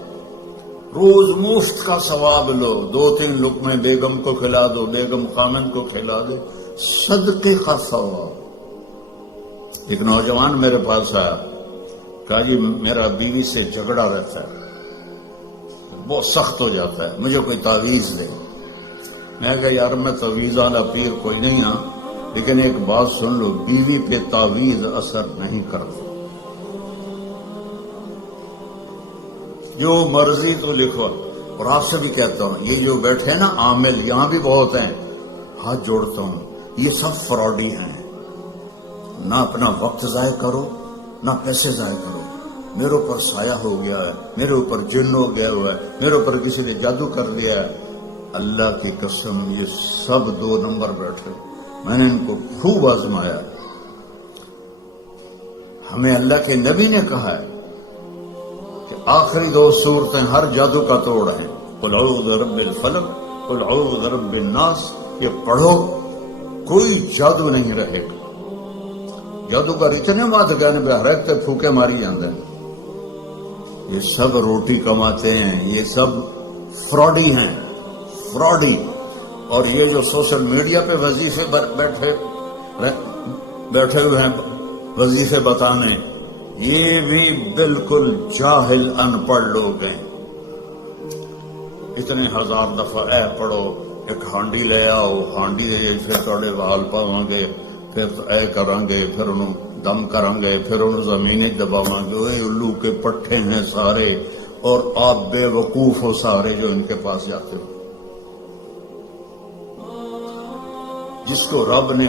روز مفت کا ثواب لو. 2-3 لقمے بیگم کو کھلا دو، بیگم خامن کو کھلا دو، صدقے کا ثواب. ایک نوجوان میرے پاس آیا، کہا جی میرا بیوی سے جھگڑا رہتا ہے، بہت سخت ہو جاتا ہے، مجھے کوئی تعویذ دے. میں کہا یار میں تعویذ والا پیر کوئی نہیں ہاں، لیکن ایک بات سن لو، بیوی پہ تعویذ اثر نہیں کرتا، جو مرضی تو لکھو. اور آپ سے بھی کہتا ہوں، یہ جو بیٹھے ہیں نا عامل، یہاں بھی بہت ہیں، ہاتھ جوڑتا ہوں، یہ سب فراڈی ہیں. نہ اپنا وقت ضائع کرو، نہ پیسے ضائع کرو. میرے اوپر سایہ ہو گیا ہے، میرے اوپر جن ہو گیا ہوا ہے، میرے اوپر کسی نے جادو کر دیا ہے. اللہ کی قسم یہ سب 2 نمبر بیٹھے، میں نے ان کو خوب آزمایا. ہمیں اللہ کے نبی نے کہا ہے کہ آخری 2 صورتیں ہر جادو کا توڑ ہیں، قل اعوذ برب الفلق، قل اعوذ برب الناس. یہ پڑھو کوئی جادو نہیں رہے گا. جادوگر اتنے مات گئے ہر ایک تے پھوکے ماری جاندے ہیں. یہ سب روٹی کماتے ہیں، یہ سب فراڈی ہیں، فراڈی. اور یہ جو سوشل میڈیا پہ وظیفے بیٹھے ہوئے ہیں وظیفے بتانے، یہ بھی بالکل جاہل ان پڑھ لوگ ہیں. اتنے 1000 دفعہ اے پڑھو، ایک ہانڈی لے آؤ، ہانڈی دے پھر تھوڑے وال پاؤں گے، پھر اے کریں گے، پھر انہوں دم کریں گے، پھر انہوں زمینیں دباؤں گے. اے الو کے پٹھے ہیں سارے، اور آپ بے وقوف ہو سارے جو ان کے پاس جاتے ہو. جس کو رب نے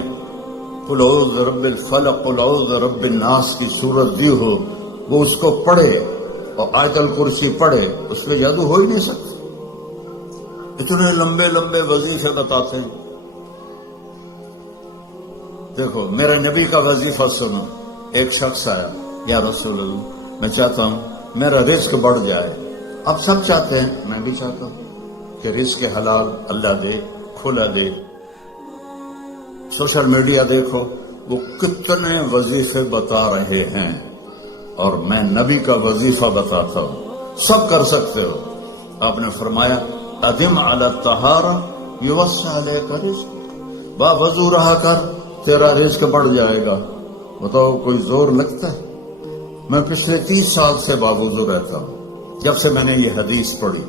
قل اعوذ برب الفلق قل اعوذ برب الناس کی صورت دی ہو، وہ اس کو پڑھے اور آیت الکرسی پڑھے، اس پہ جادو ہو ہی نہیں سکتا. اتنے لمبے لمبے وظیفے بتاتے ہیں. دیکھو میرے نبی کا وظیفہ سنو. ایک شخص آیا، یا رسول اللہ میں چاہتا ہوں میرا رزق بڑھ جائے. اب سب چاہتے ہیں، میں بھی چاہتا ہوں کہ رزق حلال اللہ دے، کھلا دے. سوشل میڈیا دیکھو، وہ کتنے وظیفے بتا رہے ہیں، اور میں نبی کا وظیفہ بتاتا ہوں. سب کر سکتے ہو. آپ نے فرمایا ادم علی الطہارہ یوسع علیک رزق، با وضو رہا کر تیرا رزق بڑھ جائے گا. بتاؤ کوئی زور لگتا ہے؟ میں پچھلے 30 سال سے باوضو رہتا ہوں. جب سے میں نے یہ حدیث پڑھی،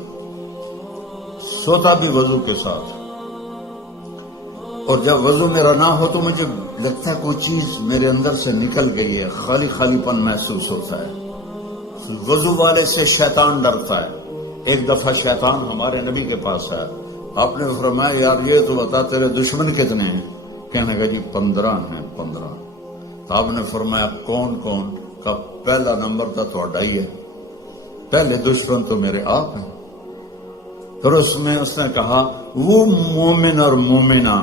سوتا بھی وضو کے ساتھ، اور جب وضو میرا نہ ہو تو مجھے لگتا ہے کوئی چیز میرے اندر سے نکل گئی ہے، خالی خالی پن محسوس ہوتا ہے. وضو والے سے شیطان ڈرتا ہے. ایک دفعہ شیطان ہمارے نبی کے پاس آیا. آپ نے فرمایا یار یہ تو بتا تیرے دشمن کتنے ہیں؟ کہنے کا جی 15 ہیں. 15. تو آپ نے فرمایا کون کون؟ کا پہلا نمبر تھا تھوڑا ہی ہے، پہلے دشمن تو میرے آپ ہیں. پھر اس نے کہا وہ مومن اور مومنہ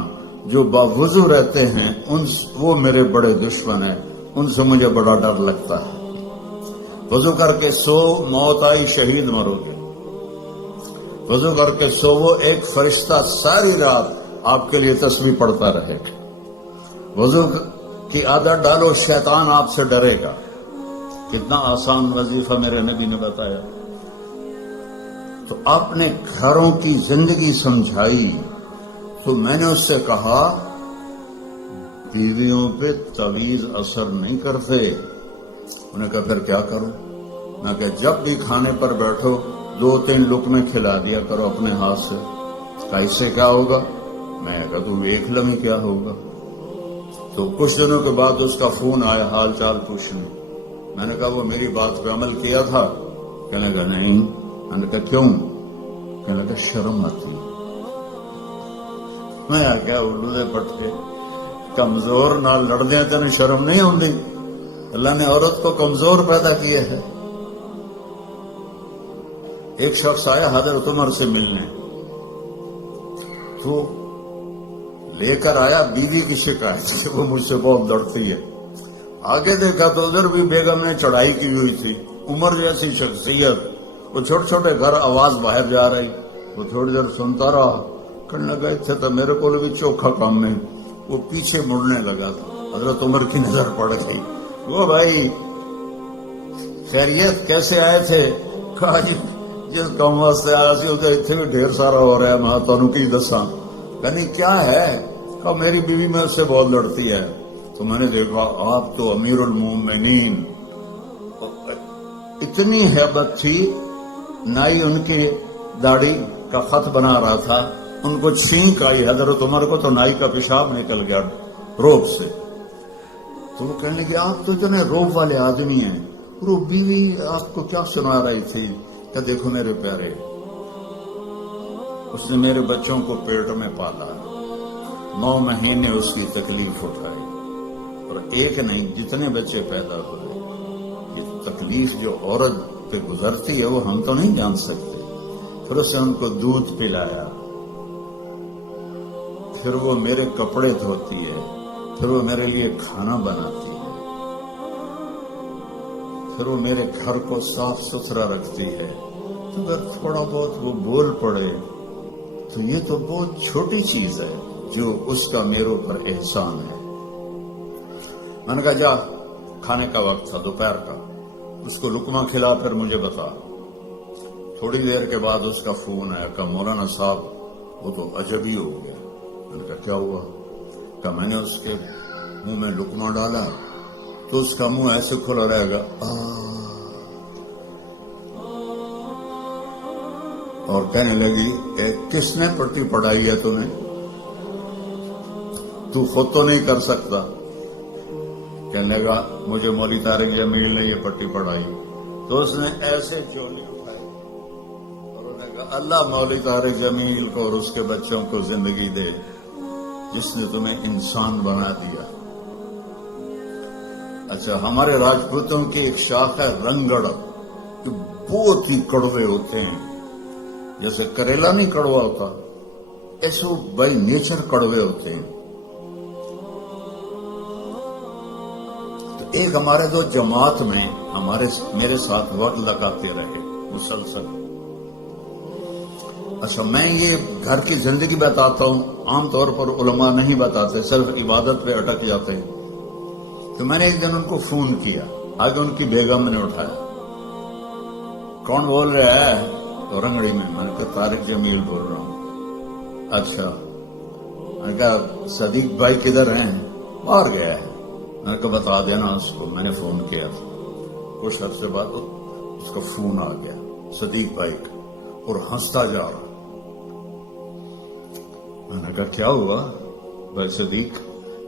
جو باوضو رہتے ہیں وہ میرے بڑے دشمن ہیں، ان سے مجھے بڑا ڈر لگتا ہے. وضو کر کے سو، موت آئی شہید مرو گے. وضو کر کے سو، وہ ایک فرشتہ ساری رات آپ کے لیے تسبیح پڑھتا رہے گا. وضو کی عادت ڈالو، شیطان آپ سے ڈرے گا. کتنا آسان وظیفہ میرے نبی نے بتایا. تو آپ نے گھروں کی زندگی سمجھائی. تو میں نے اس سے کہا بیویوں پہ تعویذ اثر نہیں کرتے. انہوں نے کہا پھر کیا کروں؟ میں کہا جب بھی کھانے پر بیٹھو 2-3 لقمے کھلا دیا کرو اپنے ہاتھ سے. کہا اس سے کیا ہوگا؟ میں کہا تو دیکھ لیں کیا ہوگا. تو کچھ دنوں کے بعد اس کا فون آیا حال چال پوچھنے. میں نے کہا وہ میری بات پہ عمل کیا تھا؟ کہنے لگا نہیں. میں نے کہا کیوں؟ کہنے لگا شرم آتی. میں آ گیا اردو دے پٹ کے کمزور نال لڑدے تین شرم نہیں ہوندی. اللہ نے عورت کو کمزور پیدا کیا ہے. ایک شخص آیا حضرت عمر سے ملنے, تو لے کر آیا بیوی کی شکایت کہ وہ مجھ سے بہت لڑتی ہے. آگے دیکھا تو ادھر بھی بیگم نے چڑھائی کی ہوئی تھی. عمر جیسی شخصیت, وہ چھوٹے چھوٹے گھر آواز باہر جا رہی. وہ تھوڑی دیر سنتا رہا, کرنے لگا تھے تو میرے کو بھی چوکھا کام نہیں. وہ پیچھے مڑنے لگا تھا. حضرت عمر کی نظر پڑ گئی. وہ بھائی خیریت کیسے آئے تھے؟ کہا جی جس کام واسطے آیا سی اتنے بھی ڈھیر سارا ہو رہا ہے. میں تمہیں کی دساں؟ یعنی کیا ہے؟ کہا میری بیوی میں اس سے بہت لڑتی ہے. تو میں نے دیکھا آپ تو امیر المومنین. اتنی ہیبت تھی. نائی ان کی داڑھی کا خط بنا رہا تھا, ان کو چھینک آئی. حضرت عمر کو تو نائی کا پیشاب نکل گیا روب سے. تو وہ کہنے لگے آپ تو اتنے روب والے آدمی ہیں, وہ بیوی آپ کو کیا سنا رہی تھی؟ کہ دیکھو میرے پیارے, اس نے میرے بچوں کو پیٹ میں پالا, 9 مہینے اس کی تکلیف اٹھائی, اور ایک نہیں جتنے بچے پیدا ہوئے. یہ تکلیف جو عورت پہ گزرتی ہے وہ ہم تو نہیں جان سکتے. پھر اس نے ان کو دودھ پلایا, پھر وہ میرے کپڑے دھوتی ہے, پھر وہ میرے لیے کھانا بناتی ہے, پھر وہ میرے گھر کو صاف ستھرا رکھتی ہے. تو اگر تھوڑا بہت وہ بول پڑے تو یہ تو بہت چھوٹی چیز ہے جو اس کا میرے پر احسان ہے. میں نے کہا جا, کھانے کا وقت تھا دوپہر کا, اس کو لقمہ کھلا پھر مجھے بتا. تھوڑی دیر کے بعد اس کا فون آیا کہ مولانا صاحب وہ تو عجب ہی ہو گیا. میں نے کہا کیا ہوا؟ کہ میں نے اس کے منہ میں لقمہ ڈالا تو اس کا منہ ایسے کھلا رہے گا, اور کہنے لگی کس نے پٹی پڑھائی ہے تمہیں؟ تو خود تو نہیں کر سکتا. کہنے لگا مجھے مولوی طارق جمیل نے یہ پٹی پڑھائی. تو اس نے ایسے چولی اٹھائی اور انہوں نے کہا اللہ مولوی طارق جمیل کو اور اس کے بچوں کو زندگی دے جس نے تمہیں انسان بنا دیا. اچھا, ہمارے راجپوتوں کی ایک شاخ ہے رنگڑ, جو بہت ہی کڑوے ہوتے ہیں. جیسے کریلا نہیں کڑوا ہوتا, ایسے وہ بائی نیچر کڑوے ہوتے ہیں. تو ایک ہمارے دو جماعت میں میرے ساتھ وقت لگاتے رہے مسلسل. اچھا, میں یہ گھر کی زندگی بتاتا ہوں, عام طور پر علماء نہیں بتاتے, صرف عبادت پہ اٹک جاتے ہیں. تو میں نے ایک دن ان کو فون کیا, آگے ان کی بیگم نے اٹھایا. کون بول رہا ہے؟ تو رنگڑی میں. میں نے کہا طارق جمیل بول رہا ہوں. اچھا. میں نے کہا صدیق بھائی کدھر ہیں؟ باہر گیا ہے. میں نے کہا بتا دینا اس کو میں نے فون کیا تھا. کچھ عرصے بعد اس کا فون آ گیا صدیق بھائی کا, اور ہنستا جا رہا. میں نے کہا کیا ہوا بھائی صدیق؟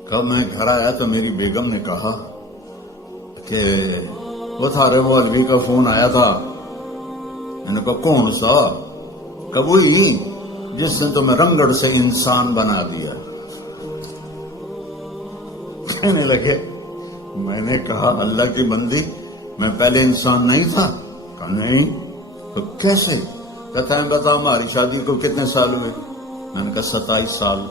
کہا میں گھر آیا تو میری بیگم نے کہا کہ وہ تھارے مولوی کا فون آیا تھا. میں نے کہا کون سا؟ کہ وہی جس نے تمہیں رنگڑ سے انسان بنا دیا. کہنے لگے, میں نے کہا اللہ کی بندی میں پہلے انسان نہیں تھا؟ کہا نہیں. تو کیسے؟ کہتا ہے بتا ہماری شادی کو کتنے سال ہوئے؟ میں نے کہا 27 سال.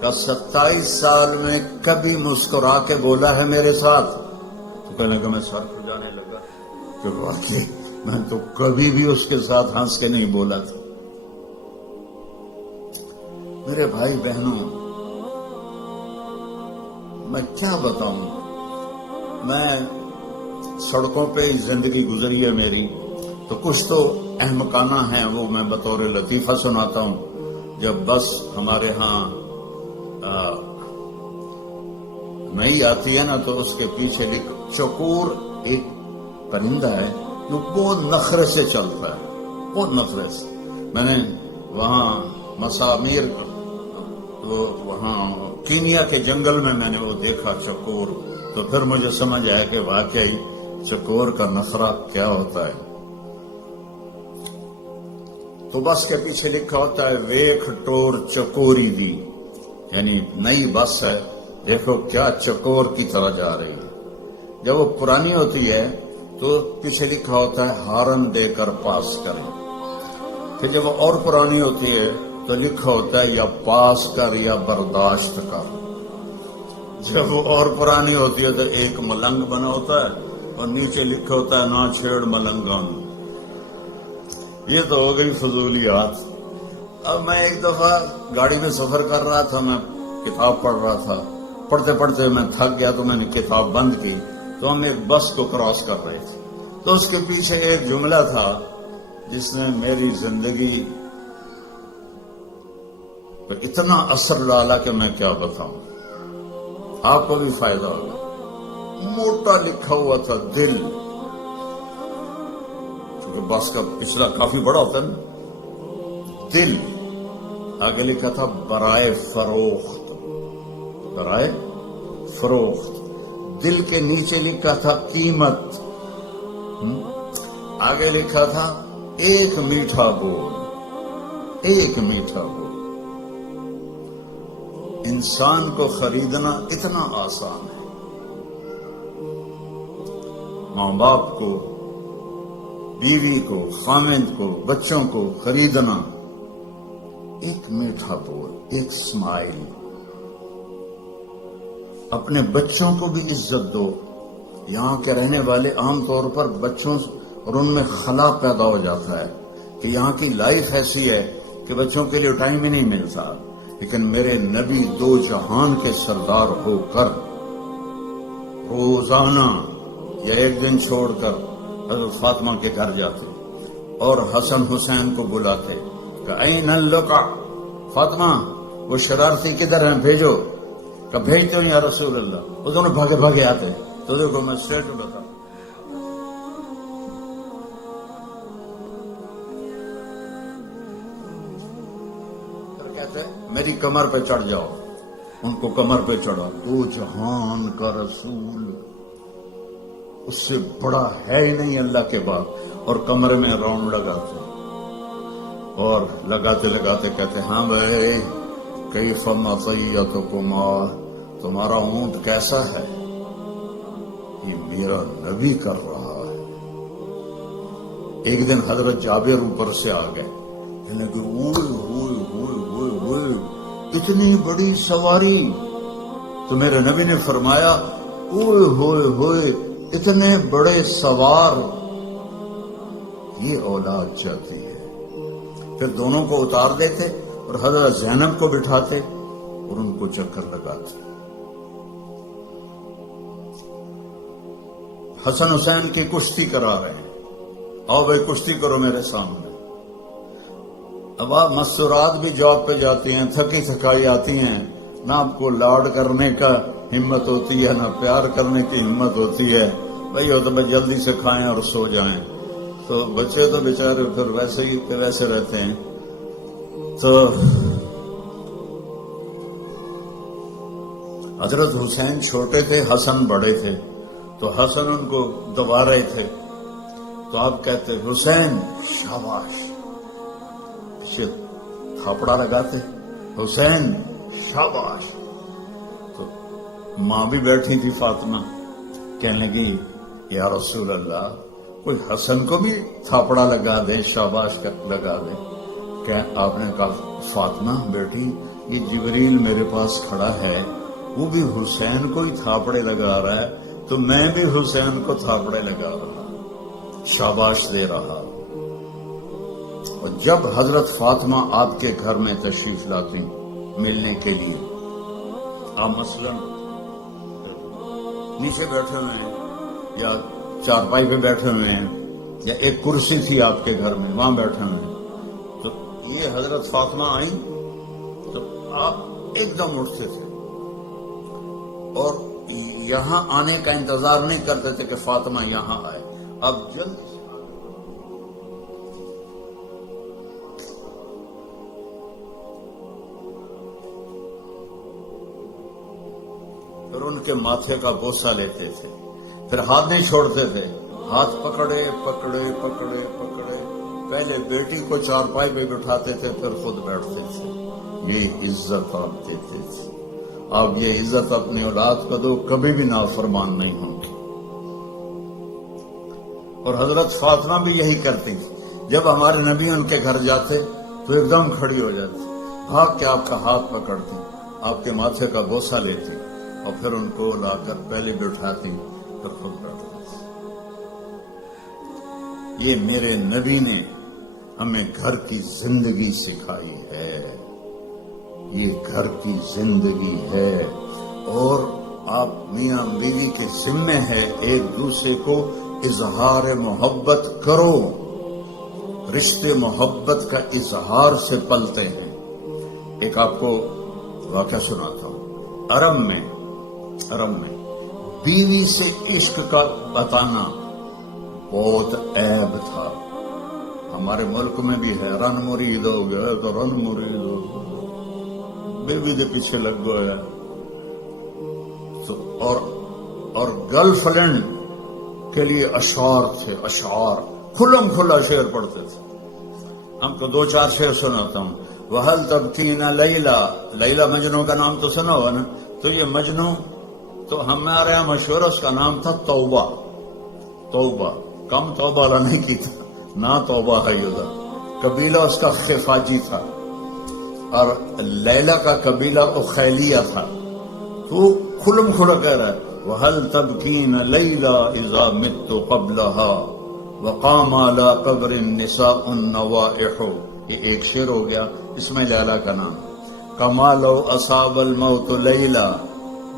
کہا 27 سال میں کبھی مسکرا کے بولا ہے میرے ساتھ؟ تو کہنے لگا, میں سر کو جانے لگا کہ واقعی میں تو کبھی بھی اس کے ساتھ ہنس کے نہیں بولا تھا. میرے بھائی بہنوں, میں کیا بتاؤں, میں سڑکوں پہ زندگی گزری ہے میری, تو کچھ تو احمقانہ ہیں وہ میں بطور لطیفہ سناتا ہوں. جب بس ہمارے ہاں نئی آتی ہے نا تو اس کے پیچھے چکور ایک پرندہ ہے جو بہت نخرے سے چلتا ہے، بہت نخرے سے. میں نے وہاں مسامیر وہاں کینیا کے جنگل میں نے وہ دیکھا چکور، تو پھر مجھے سمجھ آیا کہ واقعی چکور کا نخرہ کیا ہوتا ہے. تو بس کے پیچھے لکھا ہوتا ہے ویکھ ٹور چکوری دی، یعنی نئی بس ہے، دیکھو کیا چکور کی طرح جا رہی ہے. جب وہ پرانی ہوتی ہے تو پیچھے لکھا ہوتا ہے ہارن دے کر پاس کریں. پھر جب وہ اور پرانی ہوتی ہے تو لکھا ہوتا ہے یا پاس کر یا برداشت کر. جب وہ اور پرانی ہوتی ہے تو ایک ملنگ بنا ہوتا ہے اور نیچے لکھا ہوتا ہے نہ چھیڑ ملنگان. یہ تو ہو گئی فضولیات. اب میں ایک دفعہ گاڑی میں سفر کر رہا تھا، میں کتاب پڑھ رہا تھا، پڑھتے پڑھتے میں تھک گیا تو میں نے کتاب بند کی. تو ہم ایک بس کو کراس کر رہے تھے تو اس کے پیچھے ایک جملہ تھا جس نے میری زندگی پر اتنا اثر ڈالا کہ میں کیا بتاؤں. آپ کو بھی فائدہ ہوگا. موٹا لکھا ہوا تھا دل، کیونکہ بس کا پچھلا کافی بڑا ہوتا ہے نا. دل آگے لکھا تھا برائے فروخت، برائے فروخت. دل کے نیچے لکھا تھا قیمت، آگے لکھا تھا ایک میٹھا بول، ایک میٹھا بول. انسان کو خریدنا اتنا آسان ہے. ماں باپ کو، بیوی کو، خامند کو، بچوں کو خریدنا ایک میٹھا بول، ایک اسمائل. اپنے بچوں کو بھی عزت دو. یہاں کے رہنے والے عام طور پر بچوں اور ان میں خلا پیدا ہو جاتا ہے کہ یہاں کی لائف ایسی ہے کہ بچوں کے لیے ٹائم ہی نہیں ملتا. لیکن میرے نبی دو جہان کے سردار ہو کر روزانہ یا ایک دن چھوڑ کر حضرت فاطمہ کے گھر جاتے اور حسن حسین کو بلاتے کہ این اللقا، فاطمہ وہ شرارتی کدھر ہیں، بھیجو. کہ بھیجتے ہو یا رسول اللہ. وہ دونوں بھاگے بھاگے آتے. تو دیکھو میں اسٹریٹ بتا، کہتے میری کمر پہ چڑھ جاؤ. ان کو کمر پہ چڑھا. دو جہان کا رسول، اس سے بڑا ہے ہی نہیں اللہ کے بعد. اور کمرے میں راؤنڈ لگاتے اور لگاتے لگاتے کہتے ہاں بھائی کیف مطیتکما، تمہارا اونٹ کیسا ہے؟ یہ میرا نبی کر رہا ہے. ایک دن حضرت جابر اوپر سے آ گئے، کہنے کہ اوئے ہوئے ہوئے ہوئے ہوئے اتنی بڑی سواری. تو میرے نبی نے فرمایا اوئے ہوئے ہوئے اتنے بڑے سوار، یہ اولاد چاہتی ہے. پھر دونوں کو اتار دیتے اور حضرت زینب کو بٹھاتے اور ان کو چکر لگاتے. حسن حسین کی کشتی کرا رہے ہیں، آؤ بھائی کشتی کرو میرے سامنے. اب آپ مستورات بھی جاب پہ جاتی ہیں، تھکی تھکائی آتی ہیں، نہ آپ کو لاڈ کرنے کا ہمت ہوتی ہے نہ پیار کرنے کی ہمت ہوتی ہے. بھائی ہو تو بھائی جلدی سے کھائیں اور سو جائیں. تو بچے تو بیچارے پھر ویسے ہی ویسے رہتے ہیں. تو حضرت حسین چھوٹے تھے، حسن بڑے تھے. تو حسن ان کو دبا رہے تھے تو آپ کہتے حسین شاباش، تھاپڑا لگاتے حسین شاباش. تو ماں بھی بیٹھی تھی فاطمہ، کہنے لگی یا رسول اللہ کوئی حسن کو بھی تھاپڑا لگا دے، شاباش لگا دے. کہ آپ نے کہا فاطمہ بیٹی یہ جبریل میرے پاس کھڑا ہے، وہ بھی حسین کو ہی تھاپڑے لگا رہا ہے، تو میں بھی حسین کو تھاپڑے لگا رہا، شاباش دے رہا. اور جب حضرت فاطمہ آپ کے گھر میں تشریف لاتی ملنے کے لیے، آپ مثلا نیچے بیٹھے ہوئے ہیں یا چارپائی پہ بیٹھے ہوئے ہیں یا ایک کرسی تھی آپ کے گھر میں، وہاں بیٹھے ہوئے، تو یہ حضرت فاطمہ آئیں تو آپ ایک دم اٹھتے تھے اور یہاں آنے کا انتظار نہیں کرتے تھے کہ فاطمہ یہاں آئے، اب جلد پھر ان کے ماتھے کا بوسہ لیتے تھے، پھر ہاتھ نہیں چھوڑتے تھے، ہاتھ پکڑے پکڑے پکڑے پکڑے، پہلے بیٹی کو چارپائی پہ بٹھاتے تھے پھر خود بیٹھتے تھے۔ یہ عزت آپ دیتے تھے، آپ یہ عزت اپنی اولاد کو دو، کبھی بھی نافرمان نہیں ہوں گی۔ اور حضرت فاطمہ بھی یہی کرتی تھی، جب ہمارے نبی ان کے گھر جاتے تو ایک دم کھڑی ہو جاتی، بھاگ کے آپ کا ہاتھ پکڑتی، آپ کے ماتھے کا بوسہ لیتی اور پھر ان کو لا کر پہلے بٹھاتی پھر خود بیٹھتی۔ یہ میرے نبی نے ہمیں گھر کی زندگی سکھائی ہے، یہ گھر کی زندگی ہے، اور آپ میاں بیوی کے ذمے ہے ایک دوسرے کو اظہار محبت کرو، رشتے محبت کا اظہار سے پلتے ہیں۔ ایک آپ کو واقعہ سناتا ہوں، عرب میں بیوی سے عشق کا بتانا بہت عیب تھا، ہمارے ملک میں بھی ہے، رن مرید ہو گیا تو رن مرید ہو گیا، بیوی کے پیچھے لگ گیا، اور گرل فرینڈ کے لیے اشعار تھے، اشعار کھلم کھلا شعر پڑھتے تھے۔ ہم کو 2-4 شعر سناتا ہوں۔ وَهَلْ تَبْكِينَ لَيْلَا، لیلا مجنوں کا نام تو سنا ہوا نا، تو یہ مجنوں تو ہمارے یہاں مشہور، اس کا نام تھا توبہ، توبہ، کم توبہ والا نہیں کی تھا، نہ توبہ ہے ادھر، قبیلہ اس کا خفاجی تھا، اور لیلا کا قبیلہ اخیلیہ تھا، تو کھلم کھلا کہہ رہا ہے وَهَلْ تَبْكِينَ لَيْلَا إِذَا مِتُّ قَبْلَهَا وَقَامَ عَلَى قَبْرِ النِّسَاءُ النَّوَائِحُ، یہ ایک شعر ہو گیا، اس میں لیلا کا نام۔ كَمَا لَوْ أَصَابَ الْمَوْتُ لَيْلَا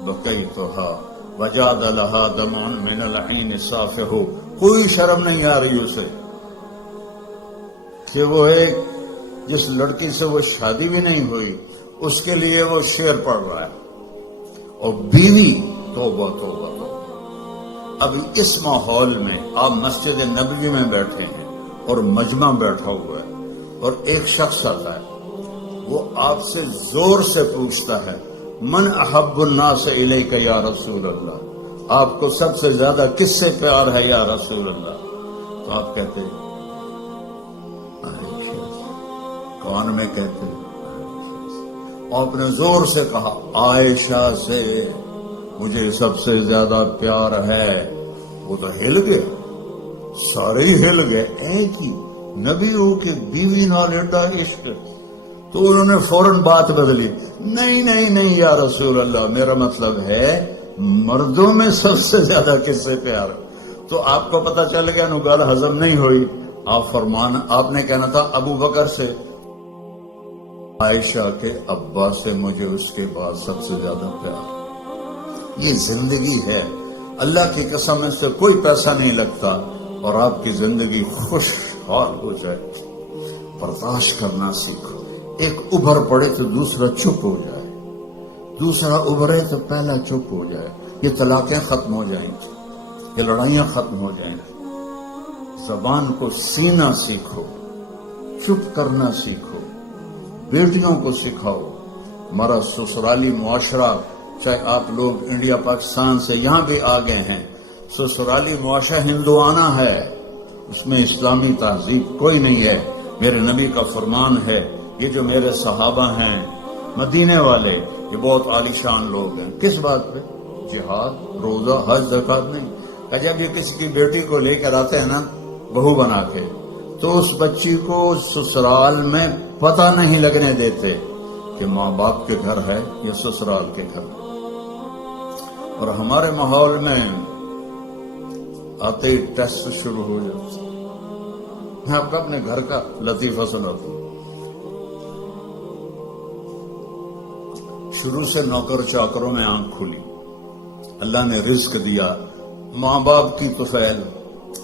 بَكَيْتُهَا وَجَادَ لَهَا دَمْعٌ مِّنَ الْعَيْنِ صَافِحُ، کوئی شرم نہیں آ رہی اسے کہ وہ ایک جس لڑکی سے وہ شادی بھی نہیں ہوئی اس کے لیے وہ شعر پڑھ رہا ہے، اور بیوی توبہ توبہ توبہ۔ اب اس ماحول میں آپ مسجد نبوی میں بیٹھے ہیں اور مجمع بیٹھا ہوا ہے، اور ایک شخص آتا ہے، وہ آپ سے زور سے پوچھتا ہے من احب الناس الیک یا رسول اللہ، آپ کو سب سے زیادہ کس سے پیار ہے یا رسول اللہ؟ تو آپ کہتے کون میں کہتے، آپ نے زور سے کہا عائشہ سے مجھے سب سے زیادہ پیار ہے۔ وہ تو ہل گئے، سارے ہی ہل گئے، ایک ہی نبی ہو کہ بیوی نال ایڈا عشق، تو انہوں نے فوراً بات بدلی، نہیں نہیں نہیں یا رسول اللہ، میرا مطلب ہے مردوں میں سب سے زیادہ کس سے پیار ہے۔ تو آپ کو پتہ چل گیا، نو گل ہضم نہیں ہوئی، آپ نے کہنا تھا ابو بکر سے، عائشہ کے ابا سے مجھے اس کے بعد سب سے زیادہ پیار۔ یہ زندگی ہے، اللہ کی قسم میں سے کوئی پیسہ نہیں لگتا، اور آپ کی زندگی خوشحال ہو جائے۔ برداشت کرنا سیکھو، ایک ابھر پڑے تو دوسرا چپ ہو جائے، دوسرا ابھرے تو پہلا چپ ہو جائے، یہ طلاقیں ختم ہو جائیں گی، یہ لڑائیاں ختم ہو جائیں گی۔ زبان کو سینا سیکھو، چپ کرنا سیکھو، بیٹیوں کو سکھاؤ۔ ہمارا سسرالی معاشرہ، چاہے آپ لوگ انڈیا پاکستان سے یہاں بھی آ گئے ہیں، سسرالی معاشرہ ہندوانہ ہے، اس میں اسلامی تہذیب کوئی نہیں ہے۔ میرے نبی کا فرمان ہے، یہ جو میرے صحابہ ہیں مدینے والے، یہ بہت عالی شان لوگ ہیں، کس بات پہ؟ جہاد، روزہ، حج، زکات نہیں۔ کہ جب یہ کسی کی بیٹی کو لے کر آتے ہیں نا بہو بنا کے، تو اس بچی کو سسرال میں پتہ نہیں لگنے دیتے کہ ماں باپ کے گھر ہے یا سسرال کے گھر ہے۔ اور ہمارے ماحول میں آتے ہی ٹیسٹ شروع ہو جاتا۔ میں آپ کا اپنے گھر کا لطیفہ سناتا ہوں۔ شروع سے نوکر چاکروں میں آنکھ کھلی، اللہ نے رزق دیا، ماں باپ کی طفیل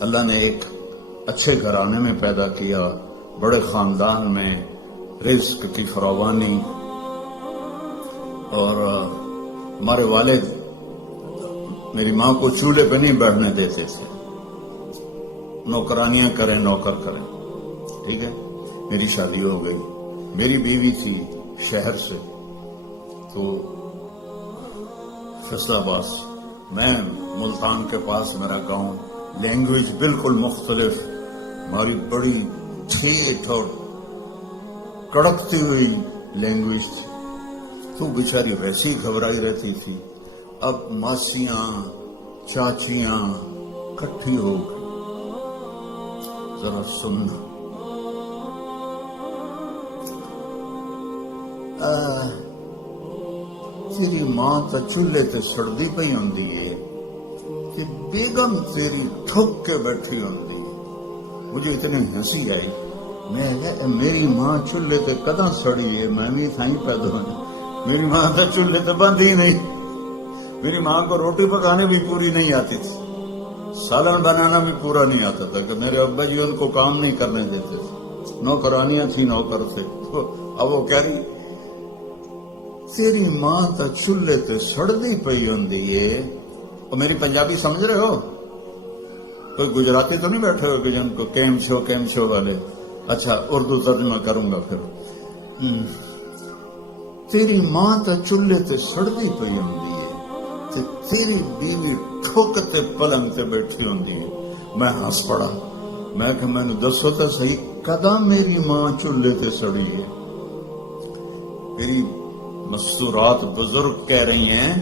اللہ نے ایک اچھے گھرانے میں پیدا کیا، بڑے خاندان میں، رزق کی فراوانی، اور ہمارے والد میری ماں کو چولہے پہ نہیں بیٹھنے دیتے تھے، نوکرانیاں کریں، نوکر کریں، ٹھیک ہے۔ میری شادی ہو گئی، میری بیوی تھی شہر سے، تو فیصل آباد، میں ملتان کے پاس میرا گاؤں، لینگویج بالکل مختلف، ہماری بڑی ٹھیٹ اور کڑکتی ہوئی لینگویج تھی، تو بیچاری ویسی گھبرائی رہتی تھی۔ اب ماسیاں چاچیاں کٹھی ہو گئی، ذرا سننا، تیری ماں تا چولہے تے سڑدی پئی ہوندی ہے کہ بیگم تیری ٹھک کے بیٹھی ہوندی ہے۔ مجھے اتنی ہنسی آئی، میں کہا میری ماں چولہے تے کداں سڑی ہے، میں بھی تھائیں پیدا ہوئی، میری ماں تا چولہے تے بند ہی نہیں۔ میری ماں کو روٹی پکانے بھی پوری نہیں آتی تھی، سالن بنانا بھی پورا نہیں آتا تھا، کہ میرے ابا جی ان کو کام نہیں کرنے دیتے تھے، نوکرانیاں تھی، نوکر تھے۔ تو اب وہ کہہ رہی تیری ماں تا چولہے تے سڑدی پئی ہوندی ہے، اور میری پنجابی سمجھ رہے ہو؟ کوئی گجراتی تو نہیں بیٹھے ہو کہ جن کو کیم چھو والے؟ اچھا اردو ترجمہ کروں گا پھر۔ تیری ماں تا چولہے تے سڑدی پئی ہوندی ہے تے تیری بیوی ٹھوکتے پلنگ تے بیٹھی ہوندی ہے۔ میں ہنس پڑا، میں کہ میں نے دسو تو صحیح کداں میری ماں چولہے تے سڑی ہے؟ میری مستورات بزرگ کہہ رہی ہیں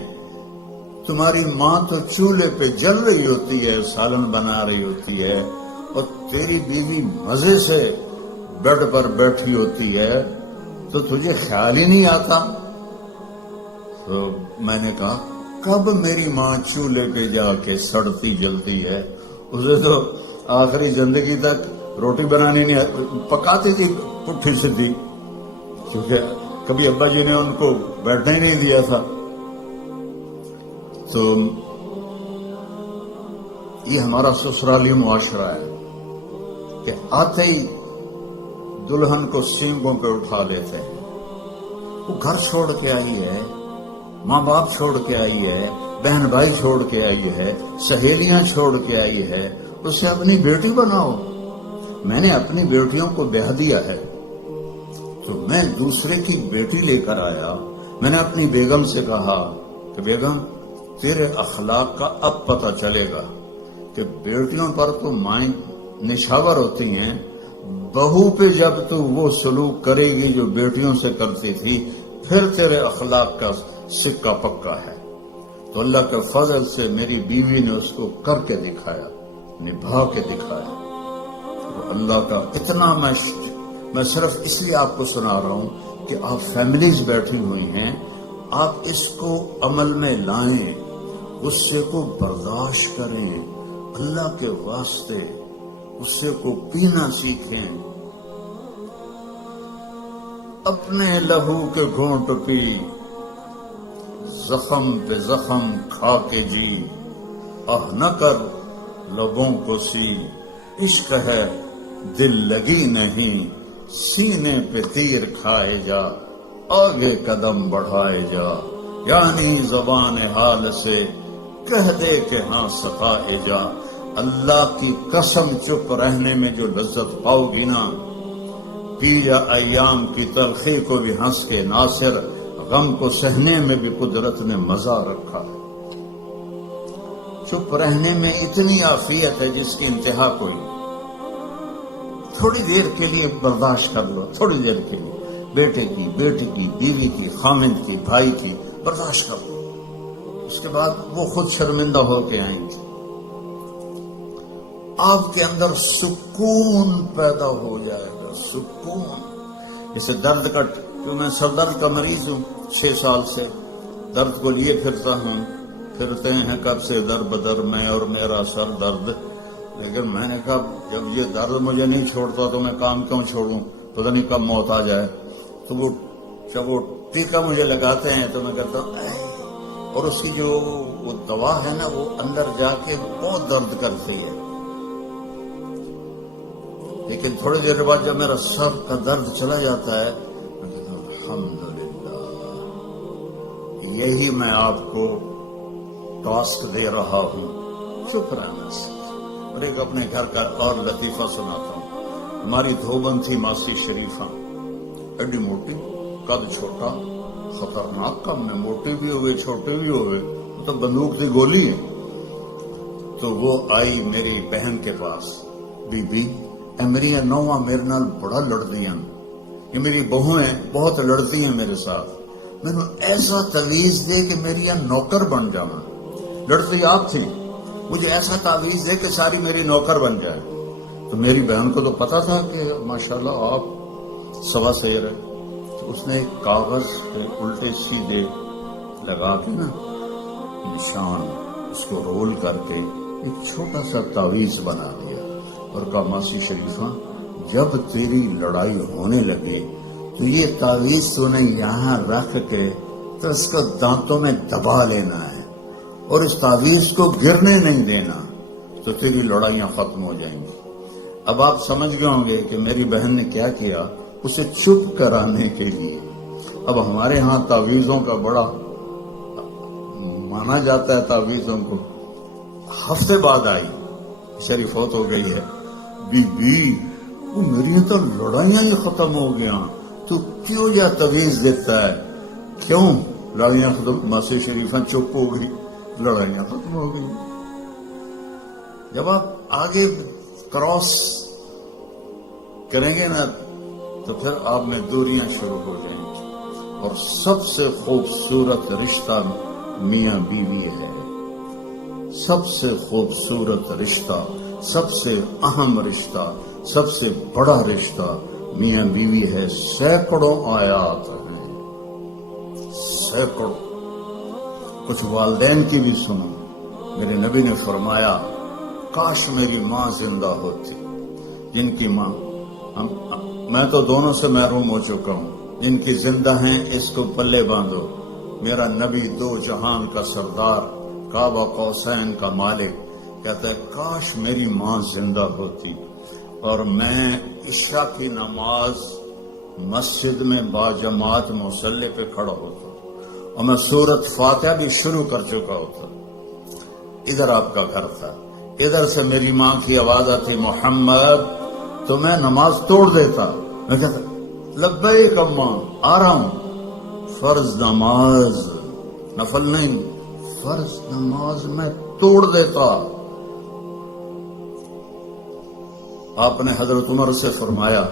تمہاری ماں تو چولہے پہ جل رہی ہوتی ہے، سالن بنا رہی ہوتی ہے، اور تیری بیوی مزے سے بیڈ پر بیٹھی ہوتی ہے، تو تجھے خیال ہی نہیں آتا؟ تو میں نے کہا کب میری ماں چولہے پہ جا کے سڑتی جلتی ہے؟ اسے تو آخری زندگی تک روٹی بنانی نہیں پکاتی تھی پٹھی سیدھی، کیونکہ کبھی ابا جی نے ان کو بیٹھنے ہی نہیں دیا تھا۔ تو یہ ہمارا سسرالی معاشرہ ہے کہ آتے ہی دلہن کو سینگوں پہ اٹھا لیتے ہیں۔ وہ گھر چھوڑ کے آئی ہے، ماں باپ چھوڑ کے آئی ہے، بہن بھائی چھوڑ کے آئی ہے، سہیلیاں چھوڑ کے آئی ہے، اسے اپنی بیٹی بناؤ۔ میں نے اپنی بیٹیوں کو بیاہ دیا ہے، تو میں دوسرے کی بیٹی لے کر آیا۔ میں نے اپنی بیگم سے کہا کہ بیگم تیرے اخلاق کا اب پتہ چلے گا کہ بیٹیوں پر تو مائیں نشاور ہوتی ہیں، بہو پہ جب تو وہ سلوک کرے گی جو بیٹیوں سے کرتی تھی، پھر تیرے اخلاق کا سکہ پکا ہے۔ تو اللہ کے فضل سے میری بیوی نے اس کو کر کے دکھایا، نبھا کے دکھایا۔ تو اللہ کا اتنا میں صرف اس لیے آپ کو سنا رہا ہوں کہ آپ فیملیز بیٹھی ہوئی ہیں، آپ اس کو عمل میں لائیں، غصے کو برداشت کریں، اللہ کے واسطے غصے کو پینا سیکھیں۔ اپنے لہو کے گھونٹ پی، زخم پہ زخم کھا کے جی، نہ کر لبوں کو سی، عشق ہے دل لگی نہیں، سینے پہ تیر کھائے جا، آگے قدم بڑھائے جا، یعنی زبان حال سے کہہ دے کہ ہاں سکھائے جا۔ اللہ کی قسم چپ رہنے میں جو لذت پاؤ گی نا، پی جا ایام کی تلخی کو بھی ہنس کے ناصر، غم کو سہنے میں بھی قدرت نے مزہ رکھا ہے۔ چپ رہنے میں اتنی عافیت ہے جس کی انتہا کوئی نہیں۔ تھوڑی دیر کے لیے برداشت کر لو، تھوڑی دیر کے لیے، بیٹے کی، بیٹی کی، بیوی کی، خامند کی، بھائی کی، برداشت کر لو، اس کے بعد وہ خود شرمندہ ہو کے آئیں گے۔ آپ کے اندر سکون پیدا ہو جائے گا، سکون۔ جیسے درد کا، کیوں میں سر درد کا مریض ہوں، 6 سال سے درد کو لیے پھرتا ہوں، پھرتے ہیں کب سے در بدر میں اور میرا سر درد۔ لیکن میں نے کہا جب یہ درد مجھے نہیں چھوڑتا تو میں کام کیوں چھوڑوں، پتہ نہیں کب موت آ جائے۔ تو وہ جب وہ ٹیکا مجھے لگاتے ہیں تو میں کہتا ہوں، اور اس کی جو وہ دوا ہے نا، وہ اندر جا کے بہت درد کرتی ہے۔ لیکن تھوڑی دیر بعد جب میرا سر کا درد چلا جاتا ہے میں کہتا ہوں الحمدللہ، یہی میں آپ کو ٹاسک دے رہا ہوں، شکرانا سے۔ اور ایک اپنے گھر کا اور لطیفہ سناتا ہوں۔ ہماری دھوبن تھی ماسی شریفہ، ایڈی موٹی، قد چھوٹا، خطرناک کام میں، موٹے بھی ہوئے چھوٹے بھی ہوئے، تو بندوق کی گولی ہے۔ تو وہ آئی میری بہن کے پاس، بی بی اے میری نواں میرے نال بڑا لڑتی ہیں، یہ میری بہو ہیں بہت لڑتی ہیں میرے ساتھ، میں نے ایسا تعویذ دے کہ میری نوکر بن جانا، لڑتی آپ تھی، مجھے ایسا تعویذ دے کہ ساری میری نوکر بن جائے۔ تو میری بہن کو تو پتا تھا کہ ماشاءاللہ آپ سوا سیر ہے، تو اس نے ایک کاغذ کے الٹے سیدھے لگا کے نا نشان اس کو رول کر کے ایک چھوٹا سا تعویذ بنا دیا اور کہا ماسی شریفہ جب تیری لڑائی ہونے لگے تو یہ تعویذ تو نے یہاں رکھ کے تو اس کو دانتوں میں دبا لینا ہے اور اس تعویذ کو گرنے نہیں دینا، تو تیری لڑائیاں ختم ہو جائیں گی۔ اب آپ سمجھ گئے ہوں گے کہ میری بہن نے کیا کیا، اسے چپ کرانے کے لیے۔ اب ہمارے ہاں تعویذوں کا بڑا مانا جاتا ہے، تعویذوں کو ہفتے بعد آئی، شری فوت ہو گئی ہے، بی بی وہ میری تو لڑائیاں ہی ختم ہو گیا، تو کیوں یہ تعویذ دیتا ہے؟ کیوں لڑائیاں ختم؟ ماسی شریفہ چپ ہو گئی، لڑائیاں ختم ہو گئی۔ جب آپ آگے کراس کریں گے نا تو پھر آپ میں دوریاں شروع ہو جائیں گی، اور سب سے خوبصورت رشتہ میاں بیوی ہے، سب سے خوبصورت رشتہ، سب سے اہم رشتہ، سب سے بڑا رشتہ میاں بیوی ہے۔ سینکڑوں آیات ہیں، سینکڑوں۔ کچھ والدین کی بھی سنو۔ میرے نبی نے فرمایا کاش میری ماں زندہ ہوتی، جن کی ماں، میں تو دونوں سے محروم ہو چکا ہوں، جن کی زندہ ہیں اس کو پلے باندھو۔ میرا نبی دو جہان کا سردار، کعبہ قوسین کا مالک، کہتا ہے کاش میری ماں زندہ ہوتی اور میں عشاء کی نماز مسجد میں باجماعت مصلی پہ کھڑا ہوتا اور میں سورۃ فاتحہ بھی شروع کر چکا ہوتا۔ ادھر آپ کا گھر تھا، ادھر سے میری ماں کی آواز آتی محمد، تو میں نماز توڑ دیتا، میں کہتا لبیک اماں، آ رہا ہوں۔ فرض نماز، نفل نہیں، فرض نماز میں توڑ دیتا۔ آپ نے حضرت عمر سے فرمایا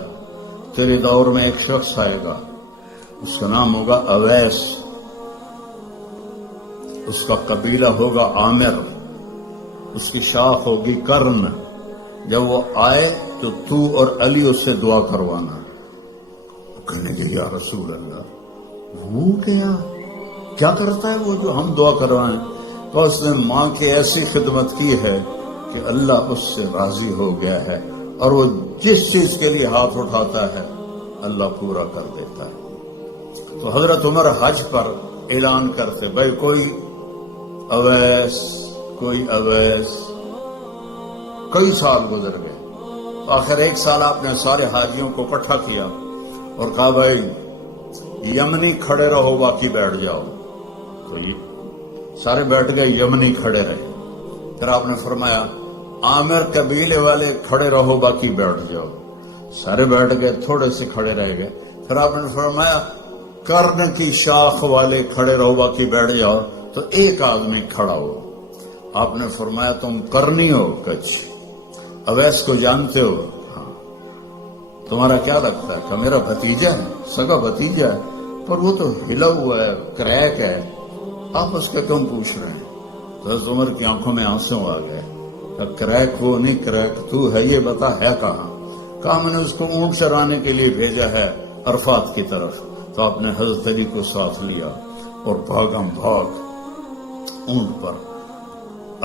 تیرے دور میں ایک شخص آئے گا، اس کا نام ہوگا اویس، اس کا قبیلہ ہوگا عامر، اس کی شاخ ہوگی کرن، جب وہ آئے تو تو اور علی اس سے دعا کروانا۔ کہنے کہ یا رسول اللہ وہ کیا کرتا ہے وہ جو ہم دعا کروائیں؟ تو اس نے ماں کی ایسی خدمت کی ہے کہ اللہ اس سے راضی ہو گیا ہے، اور وہ جس چیز کے لیے ہاتھ اٹھاتا ہے اللہ پورا کر دیتا ہے۔ تو حضرت عمر حج پر اعلان کرتے بھائی کوئی اویس، کوئی اویس۔ کئی سال گزر گئے، آخر ایک سال آپ نے سارے حاجیوں کو اکٹھا کیا اور کہا بھائی یمنی کھڑے رہو باقی بیٹھ جاؤ۔ تو یہ سارے بیٹھ گئے، یمنی کھڑے رہے۔ پھر آپ نے فرمایا عامر قبیلے والے کھڑے رہو باقی بیٹھ جاؤ، سارے بیٹھ گئے، تھوڑے سے کھڑے رہ گئے۔ پھر آپ نے فرمایا کرن کی شاخ والے کھڑے رہو باقی بیٹھ جاؤ، تو ایک آدمی کھڑا ہو۔ آپ نے فرمایا تم کرنی ہو؟ کچھ اویس کو جانتے ہو؟ ہاں۔ تمہارا کیا لگتا ہے؟ کہ میرا بھتیجا ہے، سگا بھتیجا ہے، پر وہ تو ہلا ہوا ہے، کریک ہے، آپ اس کا کیوں پوچھ رہے ہیں؟ تو حضرت عمر کی آنکھوں میں آنسو آ گئے۔ کریک وہ نہیں، کریک تو ہے، یہ بتا ہے کہاں؟ کہا میں نے اس کو اونٹ چرانے کے لیے بھیجا ہے عرفات کی طرف۔ تو آپ نے حضرت علی کو ساتھ لیا اور بھاگم بھاگ اونٹ پر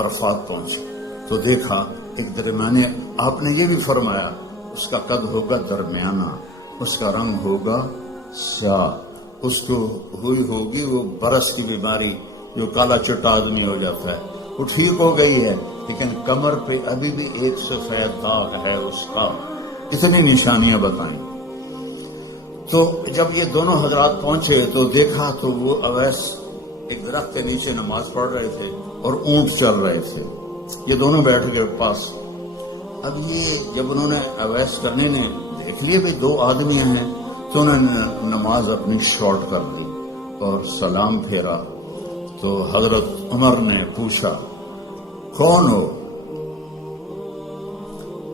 عرفات پہنچے تو دیکھا ایک درمیانے، آپ نے یہ بھی فرمایا اس کا قد ہوگا درمیانہ، اس کا رنگ ہوگا سیاہ، اس کو ہوئی ہوگی وہ برس کی بیماری جو کالا چٹا آدمی ہو جاتا ہے، وہ ٹھیک ہو گئی ہے، لیکن کمر پہ ابھی بھی ایک سفید داغ ہے اس کا، اتنی نشانیاں بتائیں. تو جب یہ دونوں حضرات پہنچے تو دیکھا تو وہ اویس ایک درخت کے نیچے نماز پڑھ رہے تھے اور اونٹ چل رہے تھے. یہ دونوں بیٹھ گئے پاس. اب یہ جب انہوں نے اویس کرنے نے دیکھ لیے بھائی دو آدمی ہیں تو انہوں نے نماز اپنی شارٹ کر دی اور سلام پھیرا. تو حضرت عمر نے پوچھا کون ہو؟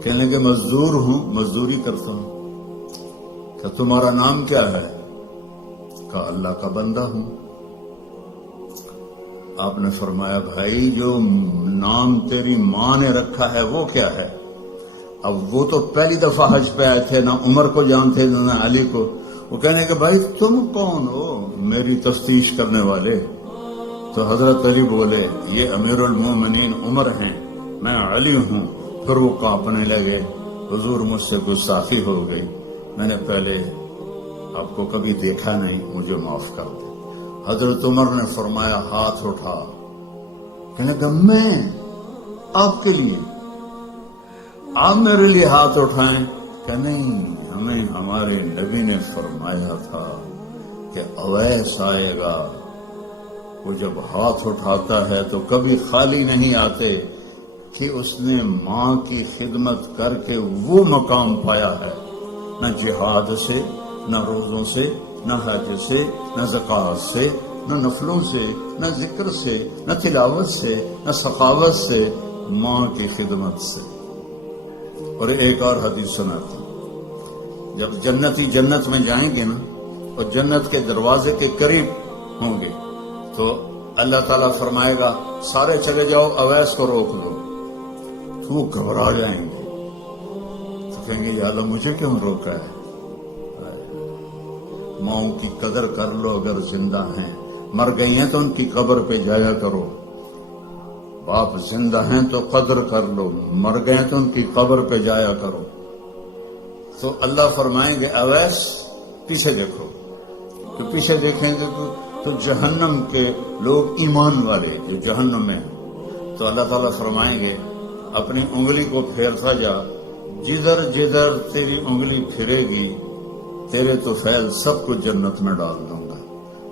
کہنے لگے مزدور ہوں، مزدوری کرتا ہوں. کہ تمہارا نام کیا ہے؟ کہا اللہ کا بندہ ہوں. آپ نے فرمایا بھائی جو نام تیری ماں نے رکھا ہے وہ کیا ہے؟ اب وہ تو پہلی دفعہ حج پہ آئے تھے، نہ عمر کو جانتے نہ علی کو. وہ کہنے کہ بھائی تم کون ہو میری تفتیش کرنے والے؟ تو حضرت علی بولے یہ امیر المومنین عمر ہیں، میں علی ہوں. پھر وہ کانپنے لگے. حضور مجھ سے گستاخی ہو گئی، میں نے پہلے آپ کو کبھی دیکھا نہیں، مجھے معاف کر دے. حضرت عمر نے فرمایا ہاتھ اٹھا. کہنے کہ میں آپ کے لیے، آپ میرے لیے ہاتھ اٹھائیں؟ کہ نہیں، ہمیں ہمارے نبی نے فرمایا تھا کہ اویس آئے گا، وہ جب ہاتھ اٹھاتا ہے تو کبھی خالی نہیں آتے کہ اس نے ماں کی خدمت کر کے وہ مقام پایا ہے. نہ جہاد سے، نہ روزوں سے، نہ حج سے، نہ زکوٰۃ سے، نہ نفلوں سے، نہ ذکر سے، نہ تلاوت سے، نہ سخاوت سے، ماں کی خدمت سے. اور ایک اور حدیث سناتی، جب جنتی جنت میں جائیں گے نا اور جنت کے دروازے کے قریب ہوں گے تو اللہ تعالیٰ فرمائے گا سارے چلے جاؤ، اویس کو روک دو. تو وہ گھبرا جائیں گے تو کہیں گے یا اللہ مجھے کیوں روکا ہے؟ ماؤں کی قدر کر لو اگر زندہ ہیں، مر گئی ہیں تو ان کی قبر پہ جایا کرو. باپ زندہ ہیں تو قدر کر لو، مر گئے تو ان کی قبر پہ جایا کرو. تو اللہ فرمائیں گے اویس پیچھے دیکھو. تو پیچھے دیکھیں گے تو جہنم کے لوگ ایمان والے جو جہنم میں ہیں، تو اللہ تعالیٰ فرمائیں گے اپنی انگلی کو پھیرتا جا، جدھر جدھر تیری انگلی پھرے گی تیرے تو فیل سب کو جنت میں ڈال دوں گا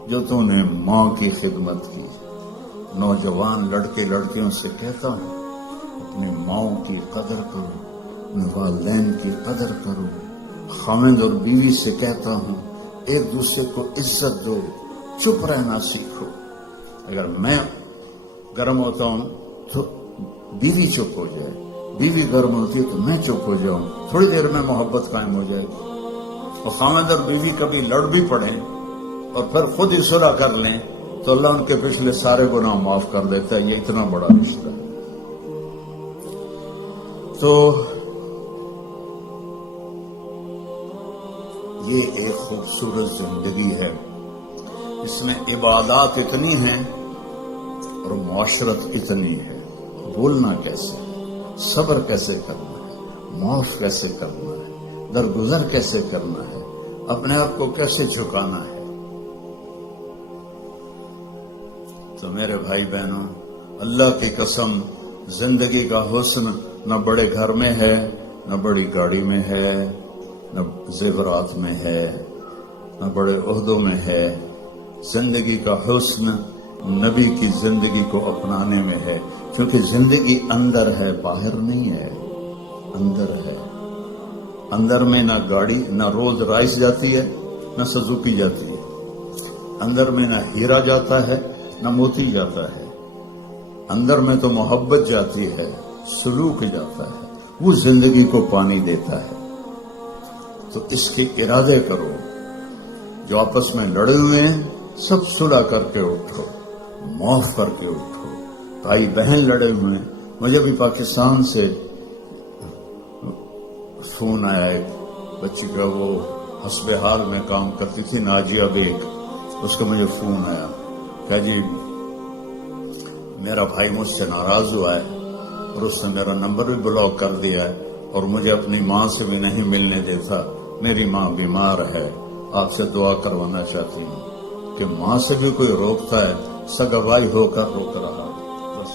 جو تو نے ماں کی خدمت کی. نوجوان لڑکے لڑکیوں سے کہتا ہوں اپنی ماؤں کی قدر کرو، اپنے والدین کی قدر کرو. خاوند اور بیوی سے کہتا ہوں ایک دوسرے کو عزت دو، چپ رہنا سیکھو. اگر میں گرم ہوتا ہوں تو بیوی چپ ہو جائے، بیوی گرم ہوتی ہے تو میں چپ ہو جاؤں، تھوڑی دیر میں محبت قائم ہو جائے گی. اور خاوند اور بیوی کبھی لڑ بھی پڑیں اور پھر خود ہی صلح کر لیں تو اللہ ان کے پچھلے سارے گناہ معاف کر دیتا ہے. یہ اتنا بڑا رشتہ ہے. تو یہ ایک خوبصورت زندگی ہے، اس میں عبادات اتنی ہیں اور معاشرت اتنی ہے. بولنا کیسے، صبر کیسے کرنا ہے، معاف کیسے کرنا ہے، درگزر کیسے کرنا ہے، اپنے آپ کو کیسے جھکانا ہے. تو میرے بھائی بہنوں، اللہ کی قسم زندگی کا حسن نہ بڑے گھر میں ہے، نہ بڑی گاڑی میں ہے، نہ زیورات میں ہے، نہ بڑے عہدوں میں ہے. زندگی کا حسن نبی کی زندگی کو اپنانے میں ہے، کیونکہ زندگی اندر ہے، باہر نہیں ہے، اندر ہے. اندر میں نہ گاڑی، نہ رولز رائس جاتی ہے، نہ سزوکی جاتی ہے. اندر میں نہ ہیرا جاتا ہے، نہ موتی جاتا ہے. اندر میں تو محبت جاتی ہے، سلوک جاتا ہے، وہ زندگی کو پانی دیتا ہے. تو اس کے ارادے کرو. جو آپس میں لڑے ہوئے ہیں سب صلح کر کے اٹھو، معاف کر کے اٹھو. بھائی بہن لڑے ہوئے ہیں. مجھے بھی پاکستان سے فون آیا ایک بچی کا، وہ حسب حال میں کام کرتی تھی، ناجیہ بیگ. اس کا مجھے فون آیا کہ جی میرا بھائی مجھ سے ناراض ہوا ہے اور اس نے میرا نمبر بھی بلاک کر دیا ہے اور مجھے اپنی ماں سے بھی نہیں ملنے دیتا. میری ماں بیمار ہے، آپ سے دعا کروانا چاہتی ہوں کہ ماں سے بھی کوئی روکتا ہے، سگا بھائی ہو کر روک رہا. بس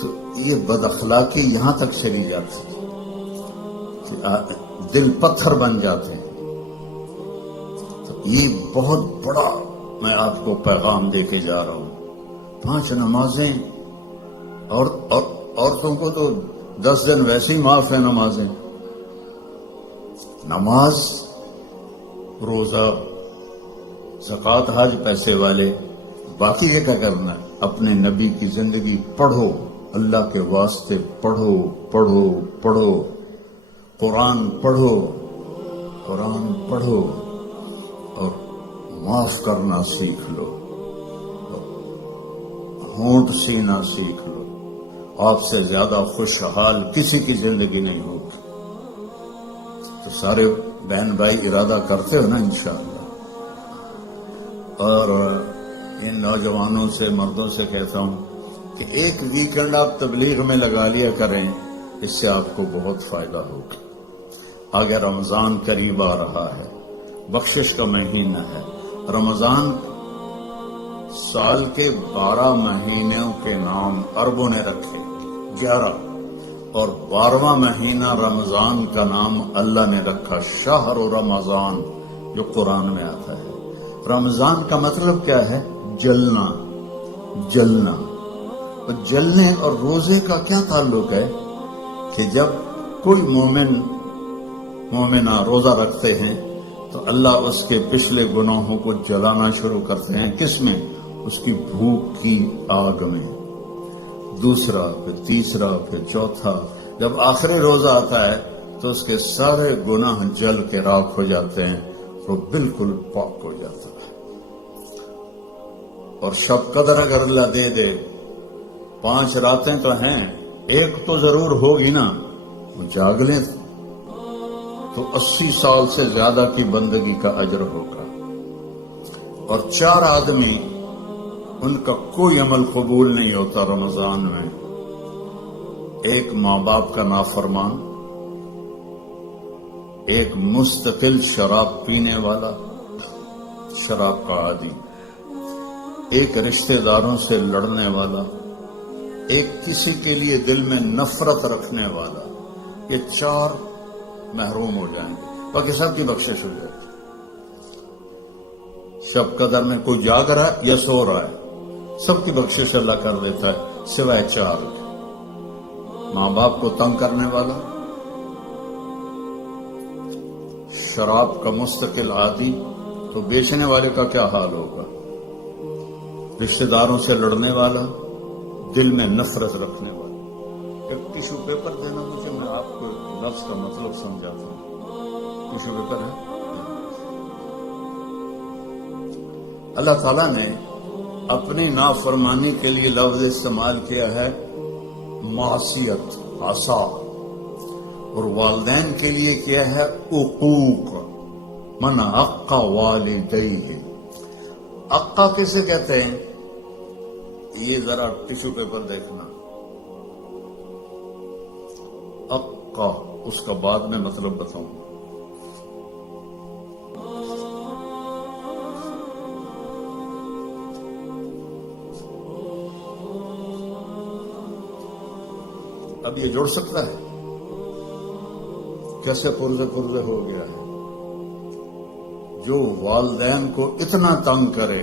تو یہ بد اخلاقی یہاں تک چلی جاتی ہے. دل پتھر بن جاتے ہیں. تو یہ بہت بڑا میں آپ کو پیغام دے کے جا رہا ہوں. 5 نمازیں اور عورتوں کو تو 10 دن ویسے ہی معاف ہے. نمازیں، نماز، روزہ، زکوٰۃ، حج، پیسے والے. باقی یہ کیا کرنا ہے؟ اپنے نبی کی زندگی پڑھو، اللہ کے واسطے پڑھو پڑھو پڑھو. قرآن پڑھو، قرآن پڑھو اور معاف کرنا سیکھ لو، ہونٹ سینا سیکھ لو. آپ سے زیادہ خوشحال کسی کی زندگی نہیں ہوگی. تو سارے بہن بھائی ارادہ کرتے ہو نا انشاءاللہ. اور ان نوجوانوں سے، مردوں سے کہتا ہوں کہ ایک ویکنڈ آپ تبلیغ میں لگا لیا کریں، اس سے آپ کو بہت فائدہ ہوگا. آگے رمضان قریب آ رہا ہے، بخشش کا مہینہ ہے. رمضان سال کے 12 مہینوں کے نام عربوں نے رکھے، 11، اور 12واں مہینہ رمضان کا نام اللہ نے رکھا شہر رمضان، جو قرآن میں آتا ہے. رمضان کا مطلب کیا ہے؟ جلنا، جلنا. اور جلنے اور روزے کا کیا تعلق ہے کہ جب کوئی مومنہ روزہ رکھتے ہیں تو اللہ اس کے پچھلے گناہوں کو جلانا شروع کرتے ہیں. کس میں؟ اس کی بھوک کی آگ میں. دوسرا، پھر تیسرا، پھر چوتھا. جب آخری روزہ آتا ہے تو اس کے سارے گناہ جل کے راکھ ہو جاتے ہیں، وہ بالکل پاک ہو جاتا ہے. اور شب قدر اگر اللہ دے دے، 5 راتیں تو ہیں، ایک تو ضرور ہوگی نا، وہ جاگ لیں تو 80 سال سے زیادہ کی بندگی کا اجر ہوگا. اور 4 آدمی، ان کا کوئی عمل قبول نہیں ہوتا رمضان میں. ایک ماں باپ کا نافرمان، ایک مستقل شراب پینے والا، شراب کا عادی، ایک رشتہ داروں سے لڑنے والا، ایک کسی کے لیے دل میں نفرت رکھنے والا. یہ 4 محروم ہو جائیں گے، باقی سب کی بخشش ہو جائے گی. شب قدر میں کوئی جاگ رہا ہے یا سو رہا ہے، سب کی بخشش اللہ کر دیتا ہے سوائے 4 کے. ماں باپ کو تنگ کرنے والا، شراب کا مستقل عادی، تو بیچنے والے کا کیا حال ہوگا؟ رشتہ داروں سے لڑنے والا، دل میں نفرت رکھنے والا. ایک ٹیشو پیپر دینا مجھے، میں آپ کو لفظ کا مطلب سمجھاتا ہوں. ٹیشو پیپر ہے. اللہ تعالیٰ نے اپنی نافرمانی کے لیے لفظ استعمال کیا ہے معصیت، عصا، اور والدین کے لیے کیا ہے عقوق. من عق والدیہ. عقا کسے کہتے ہیں؟ یہ ذرا ٹیشو پیپر دیکھنا. عقا، اس کا بعد میں مطلب بتاؤں. اب یہ جڑ سکتا ہے؟ کیسے پرزے پرزے ہو گیا ہے. جو والدین کو اتنا تنگ کرے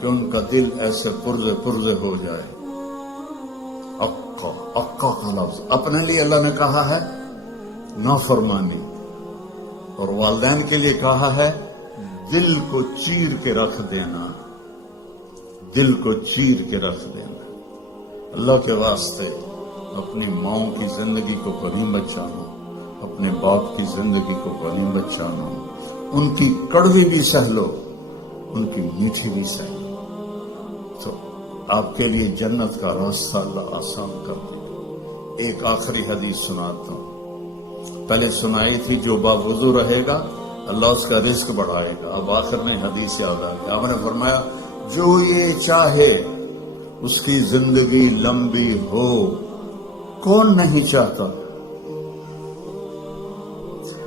کہ ان کا دل ایسے پرزے پرزے ہو جائے. عقا، عقا کا لفظ اپنے لیے اللہ نے کہا ہے نافرمانی، اور والدین کے لیے کہا ہے دل کو چیر کے رکھ دینا. دل کو چیر کے رکھ دینا. اللہ کے واسطے اپنی ماؤں کی زندگی کو غنیمت جانو، اپنے باپ کی زندگی کو غنیمت جانو. ان کی کڑوی بھی سہ لو، ان کی میٹھی بھی سہ لو، تو آپ کے لیے جنت کا راستہ اللہ آسان کر دے. ایک آخری حدیث سناتا ہوں. پہلے سنائی تھی جو باوضو رہے گا اللہ اس کا رزق بڑھائے گا. اب آخر میں حدیث یاد آ گئی. آپ نے فرمایا جو یہ چاہے اس کی زندگی لمبی ہو. کون نہیں چاہتا؟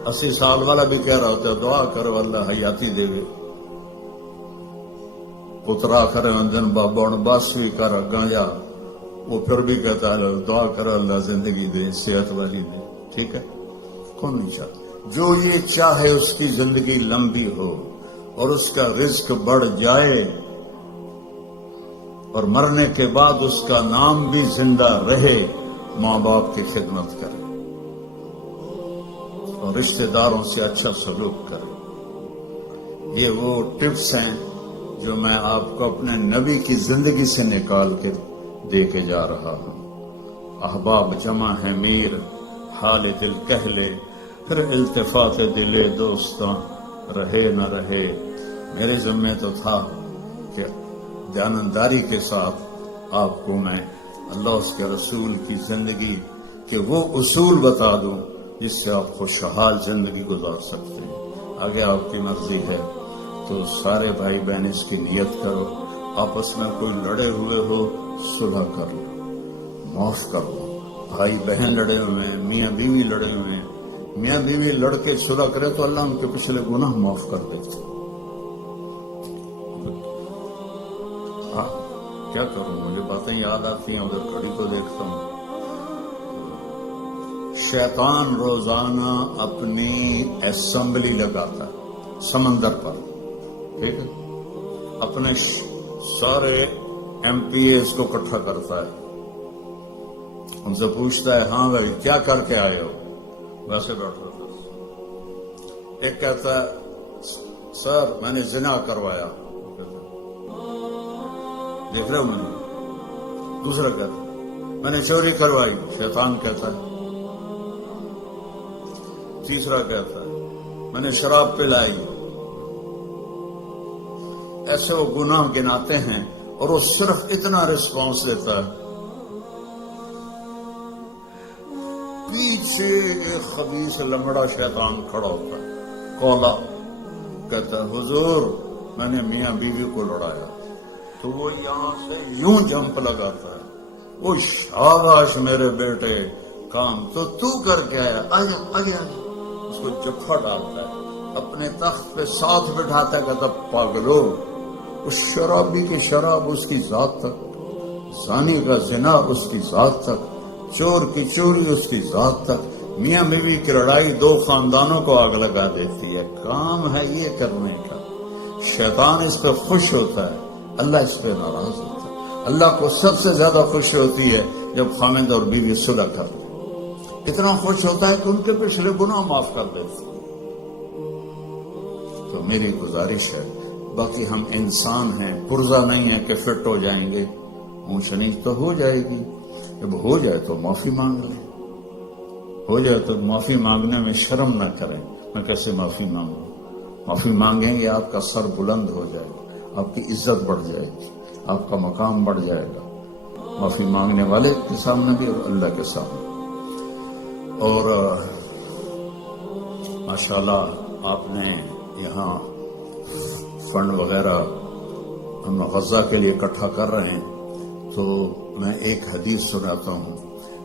80 سال والا بھی کہہ رہا ہوتا ہے دعا کرو اللہ حیاتی دے گے. پترا کرے انجن بابا باس بھی کر گایا، وہ پھر بھی کہتا ہے دعا کرو اللہ زندگی دے، صحت والی دے. ٹھیک ہے، کون نہیں چاہتا؟ جو یہ چاہے اس کی زندگی لمبی ہو اور اس کا رزق بڑھ جائے اور مرنے کے بعد اس کا نام بھی زندہ رہے، ماں باپ کی خدمت کرے اور رشتہ داروں سے اچھا سلوک کرے۔ یہ وہ ٹپس ہیں جو میں آپ کو اپنے نبی کی زندگی سے نکال کے دے کے جا رہا ہوں۔ احباب جمع ہے میر، حال دل کہہ لے، پھر التفات دل دوستاں رہے نہ رہے۔ میرے ذمہ تو تھا کہ دیانتداری کے ساتھ آپ کو میں اللہ اس کے رسول کی زندگی کے وہ اصول بتا دوں جس سے آپ خوشحال زندگی گزار سکتے ہیں۔ آگے آپ کی مرضی ہے تو سارے بھائی بہن اس کی نیت کرو، آپس میں کوئی لڑے ہوئے ہو صلح کر لو، معاف کر لو۔ بھائی بہن لڑے ہوئے ہیں، میاں بیوی لڑے ہوئے ہیں، میاں بیوی لڑ کے صلح کرے تو اللہ ان کے پچھلے گناہ معاف کر دیتے۔ کیا کروں، مجھے باتیں یاد آتی ہیں، ادھر گھڑی کو دیکھتا ہوں۔ شیطان روزانہ اپنی اسمبلی لگاتا ہے سمندر پر، ٹھیک ہے، اپنے سارے ایم پی ایز کو اکٹھا کرتا ہے، ان سے پوچھتا ہے ہاں بھائی کیا کر کے آئے ہو، ویسے بیٹھ رہا تھا۔ ایک کہتا ہے سر میں نے زنا کروایا، دیکھ رہے ہو مجھے۔ دوسرا کہتا ہے میں نے چوری کروائی، شیطان کہتا ہے۔ تیسرا کہتا ہے میں نے شراب پلائی۔ ایسے وہ گناہ گناتے ہیں اور وہ صرف اتنا رسپانس دیتا ہے۔ پیچھے ایک خبیث لمڑا شیطان کھڑا ہوتا ہے، کولا، کہتا ہے حضور میں نے میاں بیوی کو لڑایا۔ تو وہ یہاں سے یوں جمپ لگاتا ہے، وہ شاباش میرے بیٹے، کام تو کر کے آیا، آیا آگے آگے۔ اس کو جفا ڈالتا ہے، اپنے تخت پہ ساتھ بٹھاتا ہے، کہتا پاگلو، اس شرابی کی شراب اس کی ذات تک، زانی کا زنا اس کی ذات تک، چور کی چوری اس کی ذات تک، میاں بیوی کی لڑائی دو خاندانوں کو آگ لگا دیتی ہے۔ کام ہے یہ کرنے کا۔ شیطان اس پہ خوش ہوتا ہے، اللہ اس پہ ناراض ہوتا ہے۔ اللہ کو سب سے زیادہ خوشی ہوتی ہے جب خامد اور بیوی صلح کر لیں، اتنا خوش ہوتا ہے کہ ان کے پچھلے گناہ معاف کر دیتے۔ تو میری گزارش ہے، باقی ہم انسان ہیں، پرزہ نہیں ہے کہ فٹ ہو جائیں گے، اونچ نیچ تو ہو جائے گی۔ جب ہو جائے تو معافی مانگ لیں، ہو جائے تو معافی مانگنے میں شرم نہ کریں۔ میں کیسے معافی مانگوں؟ معافی مانگیں گے آپ کا سر بلند ہو جائے گا، آپ کی عزت بڑھ جائے گی، آپ کا مقام بڑھ جائے گا، معافی مانگنے والے کے سامنے بھی اور اللہ کے سامنے۔ اور ماشاءاللہ آپ نے یہاں فنڈ وغیرہ ہم غزہ کے لیے اکٹھا کر رہے ہیں، تو میں ایک حدیث سناتا ہوں۔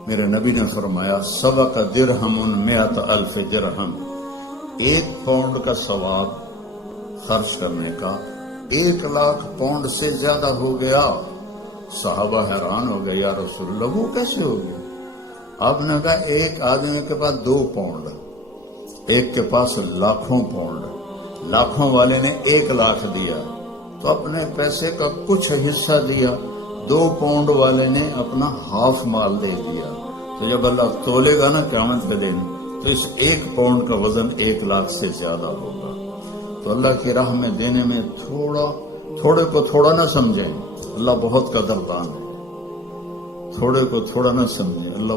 میرے نبی نے فرمایا سبق درہم 100,000 درہم، 1 پاؤنڈ کا ثواب خرچ کرنے کا 1,00,000 پاؤنڈ سے زیادہ ہو گیا۔ صحابہ حیران ہو گئے، یا رسول اللہ وہ کیسے ہو گیا؟ آپ نے کہا ایک آدمی کے پاس 2 پاؤنڈ، ایک کے پاس لاکھوں پاؤنڈ، لاکھوں والے نے 1,00,000 دیا تو اپنے پیسے کا کچھ حصہ دیا، 2 پاؤنڈ والے نے اپنا ہاف مال دے دیا۔ تو جب اللہ تولے گا نا قیامت کے دن تو اس 1 پاؤنڈ کا وزن 1,00,000 سے زیادہ ہوگا۔ تو اللہ کی راہ میں دینے میں تھوڑے کو تھوڑا نہ سمجھیں، اللہ بہت قدردان ہے۔ تھوڑے کو تھوڑا نہ سمجھیں، اللہ